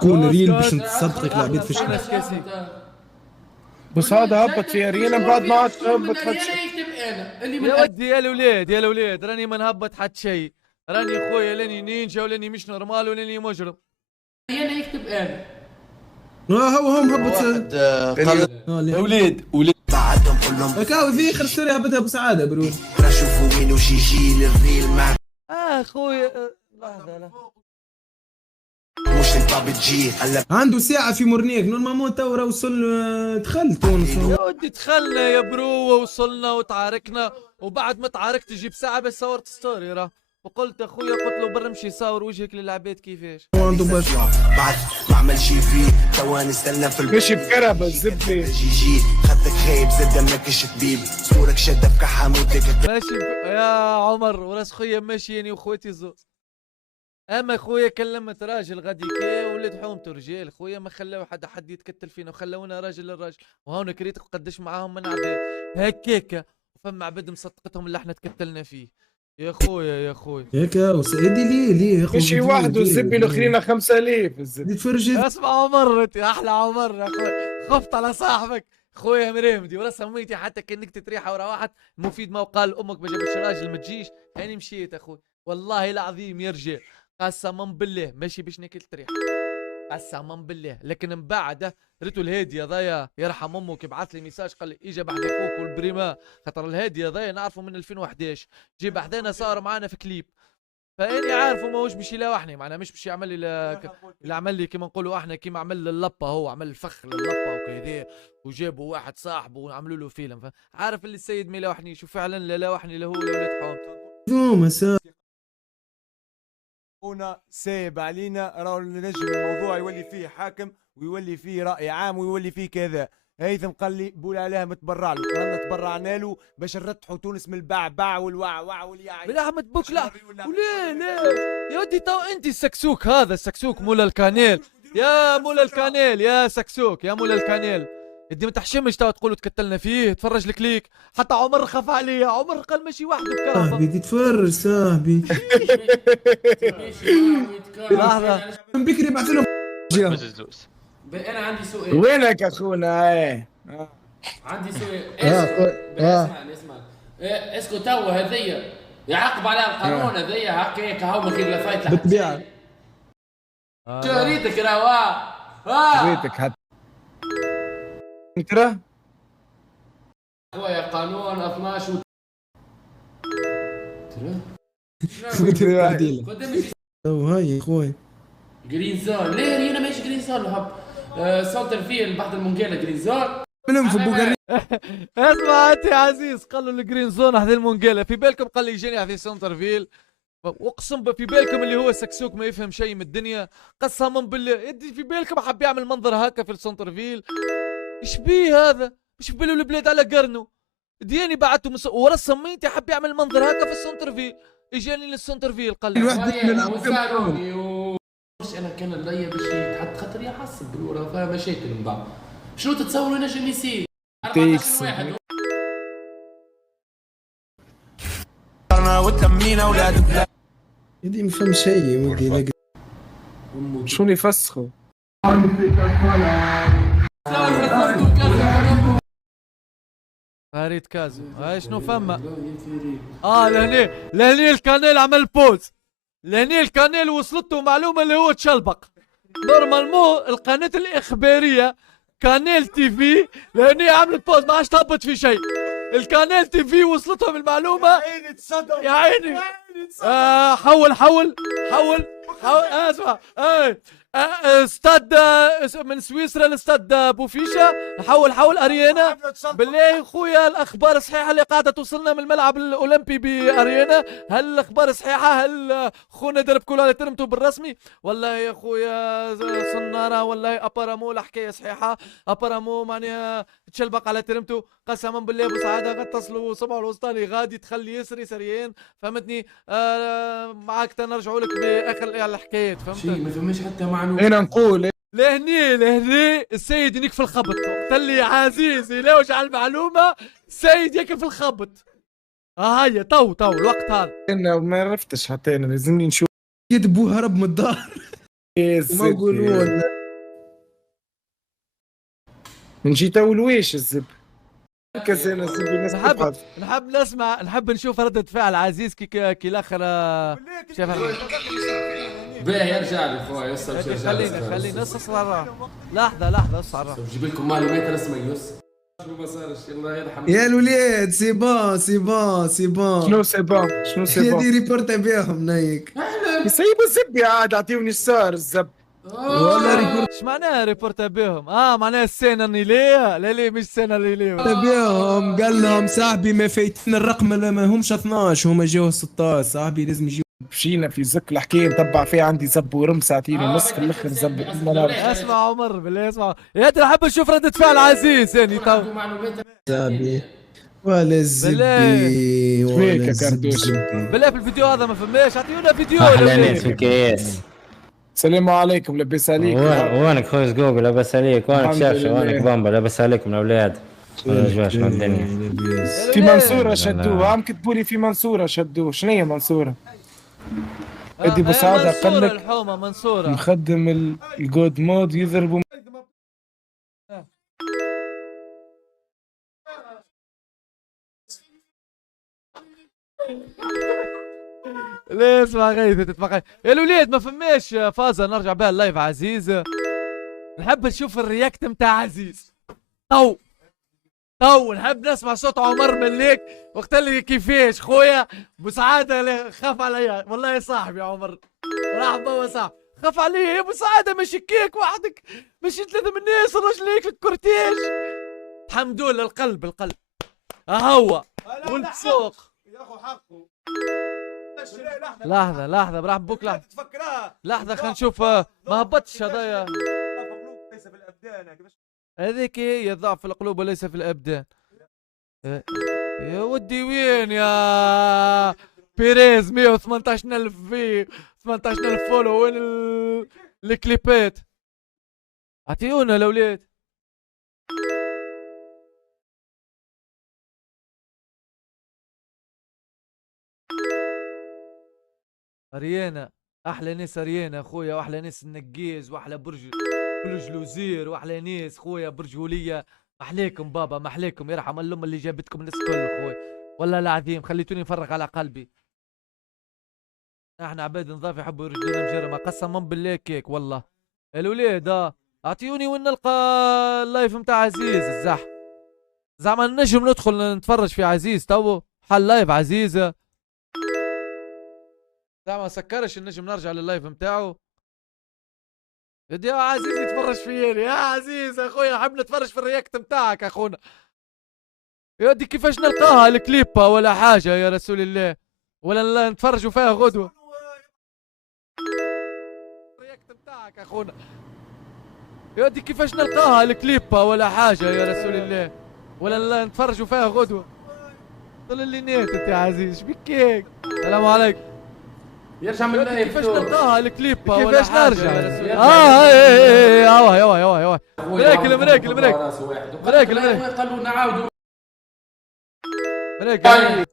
كون ريل باش نتصدقك العباد في الشارع. بس هذا هبط في ارينا بعد ما عاد هبط حد شيء. يا ودي يا الولاد راني ما نهبط حد شيء. راني خويا لاني نينجا ولاني مش نورمال ولاني مجرم. انا يكتب انا. هو مهبط. وليد بعدهم كلهم هكا ذي اخر ستوري هبطها بسعادة برو. شوفوا وين وش يجي للريل مع خويا لحظة لا مش انت بتجي هلا عنده ساعة في مورنيك نورمالمون تو راه وصل دخل تونس. يا ودي دخلنا يا برو ووصلنا وتعاركنا وبعد ما تعاركت تجيب ساعة بس صورت ستوري راه وقلت اخويا قلت له برا امشي صور وجهك للعباد كيفاش. عنده برشا بعد ما عمل شي في توا نستنى في مشي بكرهبة الزبي. جي خدك خايب زاد ماكش طبيب صورك شادة بكحة موتك ماشي يا عمر وراس خويا ماشي يعني واخواتي الزوز. اما خويا كلمت راجل غادي كي ولد حومته رجال خويا ما خلاو حد يتكتل فينا وخلونا راجل للراجل. وهون كريت قداش معاهم من عباد هكاكا وفما عباد مصدقتهم اللي احنا تكتلنا فيه. يا خويا هيك وسيدي ليه يا اخويا مشي واحد والزبي الاخرين 5000 الزبي. تفرج اسمع عمر احلى عمر يا خويا. خفت على صاحبك خويا مريمدي ولا سميتي حتى كانك تتريحه وروحت. مفيد ما وقال امك ما جابتش راجل ما تجيش. هاني مشيت اخوي والله العظيم يا رجال قسما بالله ماشي باش ناكل تريح قسما بالله. لكن من بعد ريتو الهادي ضايا يرحم امك يبعث لي ميساج قال لي اجا بعد اخوك والبريما خاطر الهادي ضايا نعرفه من 2011 جي بحذانا صار معانا في كليب. فاني عارفه ماهوش باش يلاوحني معناها مش باش يعمل لي اللي عمل لي كيما نقولوا احنا كيما عمل لللبه. هو عمل الفخ لللبه وكذا وجابوا واحد صاحبه وعملوا له فيلم. عارف اللي السيد ما يلاوحنيش وفعلا لا لاوحني لا هو لا ولاد حومته. هنا سايب علينا راهو نجم الموضوع يولي فيه حاكم ويولي فيه رأي عام ويولي فيه كذا. هيثم قال لي بول عليها متبرع له رانا تبرعنا له باش نرتحوا تونس من البعبع والوعوع والياعي. لا احمد بوك لا يا ودي تو انت السكسوك هذا السكسوك مولا الكانيل يا مولا الكانيل يا سكسوك يا مولا الكانيل. يدي ما تحشمش تو تقولوا تكتلنا فيه. تفرج الكليك حتى عمر خاف عليا. عمر قال ماشي وحده بكرهبه. صاحبي تتفرج صاحبي. لحظه من بكري بعث لهم. انا عندي سؤال. وينك اخونا؟ عندي سؤال. اسمع اسكو توا هذيا يعاقب عليها القانون هذيا هكاك هاو من غير لا فايت بالطبيعه. شريتك راهو شريتك حتى ترى خويا قانون 12 ترى هاي خويا جرين زون. ليه انا ماشي جرين زون هب سنتر فيل بعد المونجيلا جرين زون فيلم في بوغاري. اسمع انت يا عزيز قالوا الجرين زون هذه المونجيلا في بالكم قال لي يجيني هذه سنتر فيل. واقسم في بالكم اللي هو سكسوك ما يفهم شيء من الدنيا قسما بالله. يدي في بالكم حب يعمل منظر هكا في السنتر فيل. ايش بيه هذا؟ مش في باله البلاد على قرنه. دياني بعته ورا السمينتي حب يعمل منظر هكا في السنترفيل، اجاني للسنترفيل قال لي مش انا كان اللي باش يتحط خاطر يحسب بالورا فيها مشاكل من بعض. شنو تتصوروا نجم يصير؟ 14 واحد يدي ما فهم شيء ودي شو اللي يفسخوا؟ فريد كازو هاي شنو فما؟ لهني الكانيل عمل بوز، لهني الكانيل وصلته معلومه اللي هو تشلبق. نورمالمون القناه الاخباريه كانيل تي في لهني عملت بوز ما عادش تهبط في شيء. الكانيل تي في وصلتهم المعلومه يا عيني. حول اسمع استاد من سويسرا لاستاد بوفيشا. حول اريانا. بالله خويا الاخبار صحيحه اللي قاعده توصلنا من الملعب الاولمبي باريانا؟ هل الاخبار صحيحه؟ هل خونا درب كل على ترمتو بالرسمي؟ والله يا خويا صناره والله ابارامو الحكايه صحيحه. ابارامو معناها تشلبق على ترمتو قسما بالله ابو سعاده غتصلوا صبع الوسطاني غادي تخلي يسري سريان فهمتني. معاك تنرجعوا لك باخر الحكايات فهمت؟ ما فماش حتى معلومه. انا نقول لهني السيد ينك في الخبط. وقت اللي عزيزي يلوج على المعلومه السيد ياكل في الخبط. هيا تو الوقت هذا. انا ما عرفتش حتى انا لازمني نشوف. يدبو هرب من الدار ما يقولون نجي تو لويش الزب كزين الزب الناس نحب نشوف ردة فعل عزيز كي الاخر شاف باهي يرجع لي خويا خلينا اصبر لحظه اصبر نجيب لكم معلومات رسميه شنو ما صارش الله يرحم يا الولاد. سي بون شنو سي بون يدي ريبورتا بيهم نايك يسيبوا الزب عاد اعطيوني الصار الزب ولا ريبورتا ايش معناها ريبورتا بيهم؟ معناها السنه النيليه. لا مش السنه النيليه بيهم. قال لهم صاحبي ما فايتين الرقم ما همش 12 هما جاوا 16 صاحبي لازم يجيو. مشينا في زك الحكايه نتبع فيها عندي زب ورم ساعتين ونص في الاخر زب. اسمع عمر بالله اسمع يا ترى حاب نشوف ردة فعل عزيز يعني تو صاحبي ولا الزبي ولا الزبي. بالله في الفيديو هذا ما فماش. اعطيونا فيديو احلى ناس في الكيس. السلام عليكم لبس عليك. وينك خويا زقوق لاباس عليك؟ وينك شافشه؟ وينك بامبا لاباس عليكم الاولاد؟ شنو الدنيا؟ في منصورة شدوه عم كتبوا لي في منصورة شدوه. شنو هي منصورة؟ ادي بسعادة قال لك الحومة منصورة مخدم الجود مود يضربوا. ليه اسمع غيث تتفقع يا الوليد ما فماش فازة نرجع بها اللايف عزيز. نحب نشوف الرياكت متاع عزيز تو نحب نسمع صوت عمر مليك وقت اللي كيفاش خويا بسعادة خاف عليا والله يا صاحبي عمر مرحبا يا صاحبي خاف عليا يا بسعادة مش كيك وحدك مش 3 من الناس الرجل هيك في الكورتيج. الحمد لله القلب هو والسوق يا اخو حقه. لحظة برحب بوك لحظة خلينا نشوف ما هبطش هذايا. ليس في الابدان هذيك هي ضعف في القلوب وليس في الابدان. يا ودي وين يا بيريز 118,000 في 18,000 فولو وين الكليبات؟ اعطيونا الاولاد. اريانا احلى ناس اريانا خويا واحلى ناس النقيز واحلى برج الوزير واحلى ناس خويا برجوليه. محليكم بابا محليكم يرحم الام اللي جابتكم الناس كل خويا والله العظيم خليتوني نفرغ على قلبي. احنا عباد نضاف يحبوا يردونا مجرمه قسما بالله كيك والله. الولاد اعطيوني وين نلقى اللايف متاع عزيز الزح زعما نجم ندخل نتفرج في عزيز تو حل لايف عزيز زعما سكرش النجم نرجع لللايف متاعو. يا عزيز يتفرج فيني يا عزيز اخويا نحب نتفرج في الرياكت متاعك اخونا. يا ودي كيفاش نلقاها الكليبة ولا حاجة يا رسول الله ولا نتفرجوا فيها غدوة. الرياكت متاعك اخونا يا ودي كيفاش نلقاها الكليبة ولا حاجة يا رسول الله ولا نتفرجوا فيها غدوة. طول اللي نيت انت يا عزيز شبكيك. السلام عليكم. يرجع من اللايف. كيفاش نلقاها الكليب؟ كيفاش نرجع؟ ايوا مراكل قالوا نعاودوا مراكل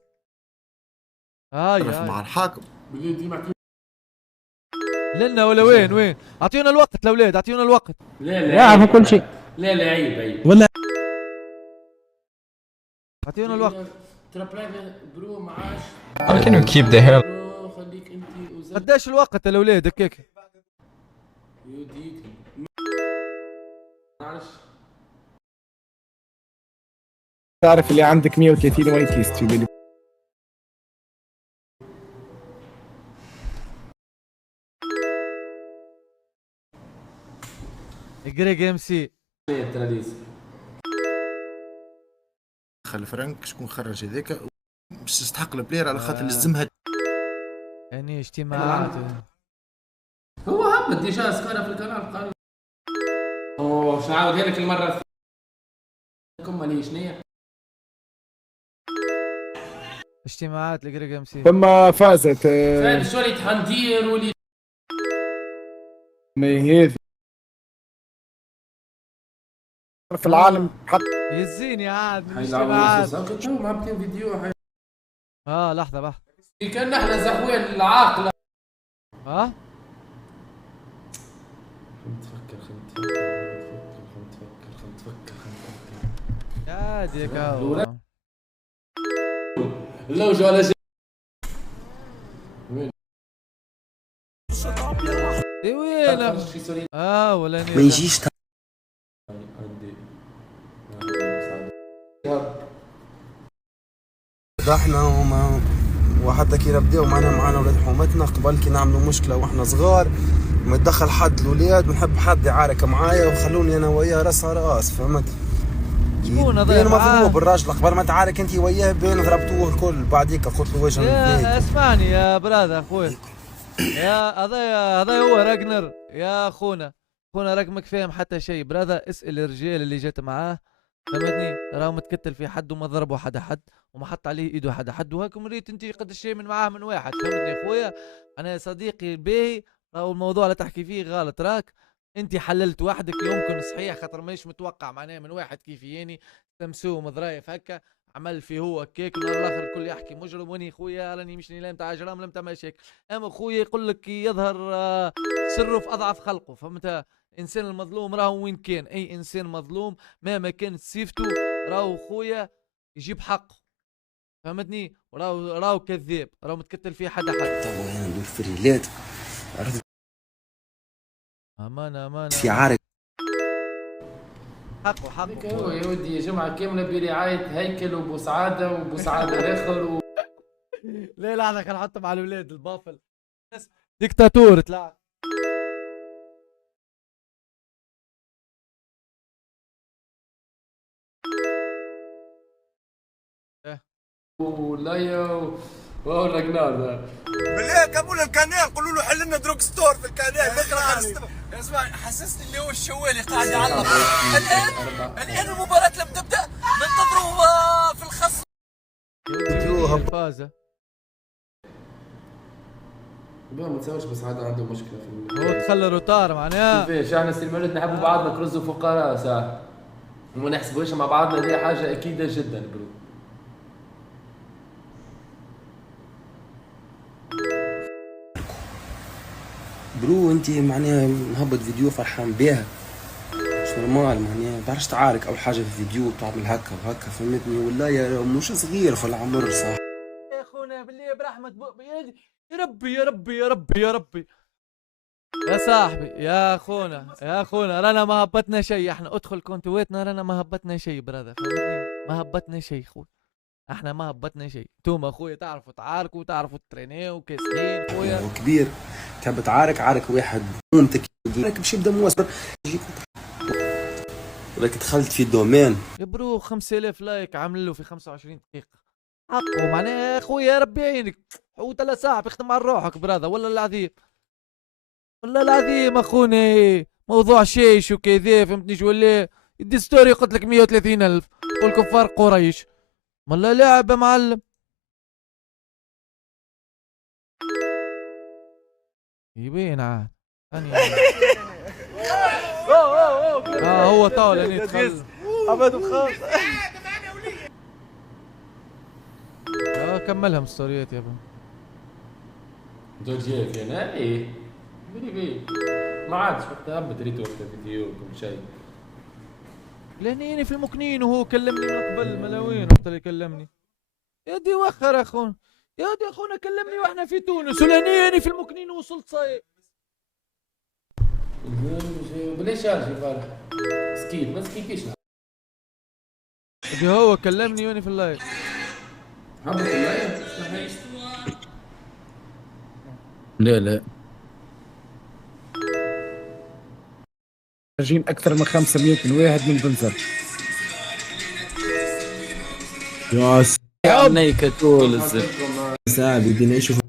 مع الحاكم لنا ولا وين اعطيونا الوقت الاولاد، اعطيونا الوقت. لا يعرفوا كل شيء. لا عيب ولا اعطيونا الوقت. ترى برايفت برو معاش. How can you keep the hell؟ خليك انت قداش الوقت الاولاد هكاك؟ يوديك معلش. تعرف اللي عندك 130 وايت ليست في بالي. جريج ام سي التراليز. خلي فرانك شكون خرج هذاك باش تستحق البلاير على خاطر لازمها يعني اجتماعات. هو هبط ديجا سكارة في القناة قال اوه باش نعاودها لك المرة الثانية. كمل شنيا اجتماعات لجريج ام سي. ثم فازت شو اللي تحندير واللي ما هي هذه في العالم حتى يزيني عاد من الاجتماعات. مع 200 فيديو لحظة بقى. كان نحن زحوين العاقلة. نتفكر يا ديك هاو اللوجة ولا شيء. وين؟ ولا ما يجيش احنا وحتى كي نبداو معنا ولاد حومتنا قبل كي نعملوا مشكله واحنا صغار ما يتدخل حد الولاد، بنحب حد يعارك معايا وخلوني انا وياه راسها راس، فهمت؟ شكون هذا؟ بين مضروب الراجل قبل ما تعارك انت وياه بين ضربتوه الكل بعديك قلت له وجه يا اسمعني يا براد اخوي يا هذا هو راجنر يا اخونا رقمك فاهم حتى شيء براذا. اسال الرجال اللي جات معاه فهمتني راهو متكتل في حد وما ضربوا حد وما حط عليه ايده حد وهاكم ريت انت قد شيء من معاه من واحد فهمتني خويا. انا صديقي باهي راهو الموضوع اللي تحكي فيه غلط راك انت حللت وحدك يمكن صحيح خاطر مانيش متوقع معناه من واحد كيف ياني تمسوه مضرايف هكا عمل في هو كيك ونهار الاخر الكل يحكي مجرم واني خويا راني مش لا نتاع جرام لا نتاع مشاكل. اما خويا يقول لك يظهر سره في اضعف خلقه فهمت. انسان المظلوم راهو وين كان اي انسان مظلوم مهما كانت سيفته راهو خويا يجيب حقه فهمتني. راهو كذاب راهو متكتل فيه حد. تو انا ندور في الريلات عرفت امان في عارك حقه هو يا ودي جمعة كاملة برعاية هيكل وبو سعادة الاخر ليه لحظة خلينا نحطهم على الولاد البافل ديكتاتور طلع ولا واو رجنار بالله كابول الكانال قولوا له حل لنا دروج ستور في الكانال اسمع حسسني اللي هو الشوالي قاعد يعلق الان المباراة لم تبدا ننتظروا في الخصم فازة. ما تساويش بس هذا عنده مشكلة في هو تخلى روتار معناها كيفاش احنا سي المولد نحبوا بعضنا كرزوا فقراء ساعة وما نحسبوش مع بعضنا دي حاجة أكيدة جدا برو انت معناها مهبط فيديو فرحان بيها مش نورمال معناها ما تعرفش تعارك اول حاجه في فيديو تعمل هكا وهكا فهمتني ولا يا مش صغير في العمر صح يا اخونا بالله برحمة يا ربي يا صاحبي يا اخونا رانا ما هبطنا شيء احنا ادخل كونتويتنا رانا ما هبطنا شيء براذر فهمتني ما هبطنا شيء خويا احنا ما هبطنا شيء. انتوما اخويا تعرفوا تعاركوا وتعرفوا ترينيو وكاسحين خويا كبير تحب تعارك واحد قومتك باش يبدا موسر ولكن دخلت في الدومين يا برو 5000 لايك عامل له في 25 دقيقة حقه معناها يا خويا ربي يعينك هو 3 ساعة بيخدم على روحك براذر والله العظيم اخوني موضوع شيش وكذا فهمتني شو ولا يدي ستوري قلت لك 130,000 والكفار قريش والله لاعب يا معلم. يبين عاد هو طاول هني تخلص ابد خلاص. كملها مستوريات يا ابن جورجيا فينا ايه بي ما عادش وقتها بدريت وقتها فيديو وكل شيء. لاني في المكنين وهو كلمني من قبل ملاوين وقت اللي كلمني. يا دي وخر يا اخونا، يا دي اخونا كلمني واحنا في تونس ولاني في المكنين وصلت صاير. بلاش يا فرح سكيت ما سكيتيش. دي هو كلمني واني في اللايف. حبك اللايف لا جايين اكثر من 500 من واحد من بنزر. يا نيكتول ساعة بدي نشوف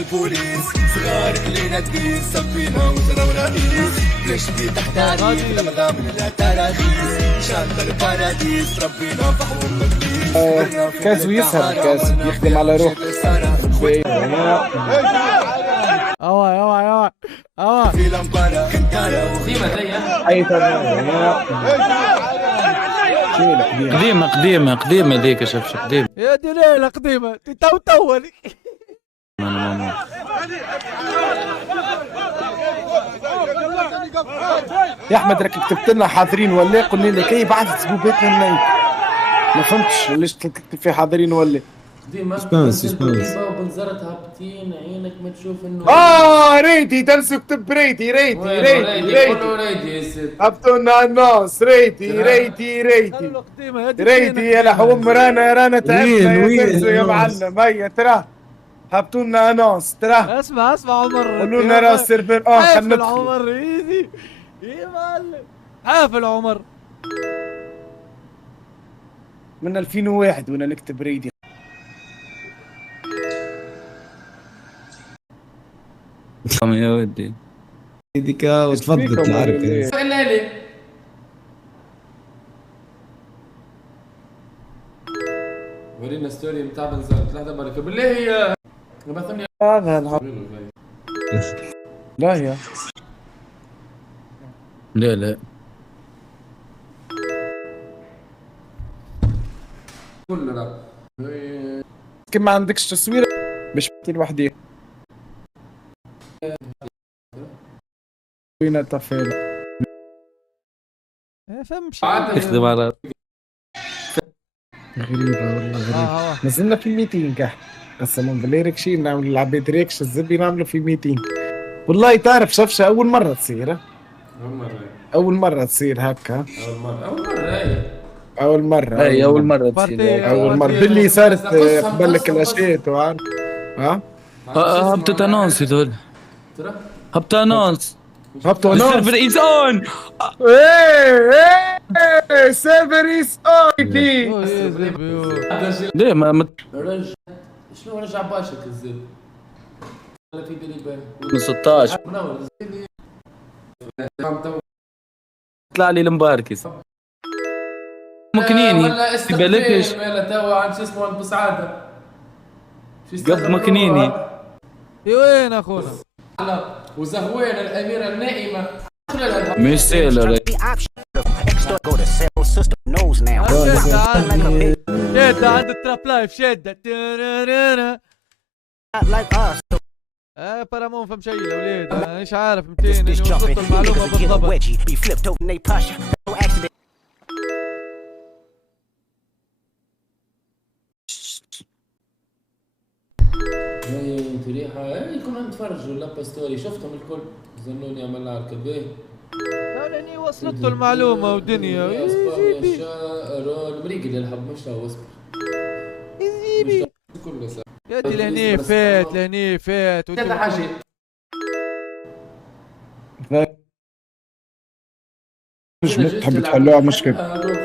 البوليس صغارك لينا تبين صفينا وزرونا رئيس ليش بي تحتاجي في رمضان من التراخيص ان شاء الله الباراديس ربينا بحوم مقديس. كاز ويسهر كاز يخدم على روح. اوه في لمبارة كنتارة قديمة زيها اي قديمة ذيك شفش قديمة. يا دي ليلة قديمة تتوتولي. يا احمد راك كتبت لنا حاضرين ولا قلنا لك كي بعث سبوبات من ما فهمتش ليش تكتب في حاضرين ولا ديما سبانس وبنزرت هابطين عينك ما تشوف انه ريتي تنسوا كتب ريتي ريتي هبطوا لنا الناس ريتي يا لحوم رانا تعبنا يا تنسوا يا معلم. هيا ترى هبطوا لنا ناس ترى. اسمع عمر قولوا لنا راس السيرفر خلينا ندخل. عمر ايزي يا معلم حافل عمر من 2001 وانا نكتب ريدي. يا ودي يديك وتفضل تعرف الليلي ورينا ستوري بتاع بنزرت لحظة بركة بالله هي بثني هذا لا يا لا كلنا كم ما عندكش تصوير باش بتي لوحدي وين تفعيل فهمش تخدم على غريبة والله غريبة. نزلنا في ميتينج كح قسما بالله ريكشي نعمل العباد ريكش الزبي نعملوا في ميتينج. والله تعرف شفشة أول مرة تصير أول مرة تصير هكا أول مرة أول مرة باللي صارت قبل لك الأشياء وعارف هبطوا انونس هذول هبطوا انونس السيرفر از اون سيرفر از اون ليه ما رجع شنو رجع باشك الزب في بليبان من 16 طلع لي المباركس مكنيني في بالكش توا عن شو اسمه بسعاده قبل مكنيني وين اخونا وزهوين الاميره النائمه مش سيلر شدة عند التراب لايف شدة بارامون فهم شيء الاولاد انا مش عارف 200 اللي وصلت المعلومه بالضبط. انت ريحه كنا نتفرجوا لابا ستوري شفتهم الكل ظنوني عمل عركه باهي لاني وصلت المعلومه ودنيا المريق اللي الحب مش هو اصبر يزيبي كله سهل يا دي لهني فات كذا حاجه نجم تحب تحلوها مشكلة.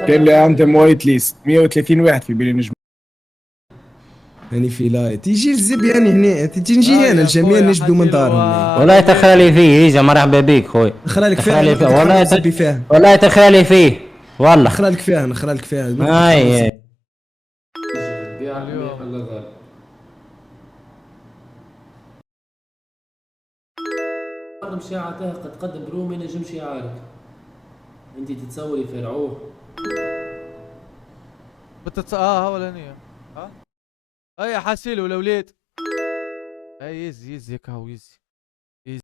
كان اللي عندهم وايت ليست 130 واحد في بالي نجم هاني في لايت يجي الزب يعني هنا تجي نجي هنا الجميع نجبدوا من دارهم. والله تخالي فيه يجي مرحبا بيك خويا. خلالك فيها والله تخالي فيه والله. خلالك فيها خلالك فيها. اي مشاعته قد قدم رومي نجمش يعارك. انت تتصوري في رعوه اولانية اي حاسيل والوليد اي يزي يزي كهو يزي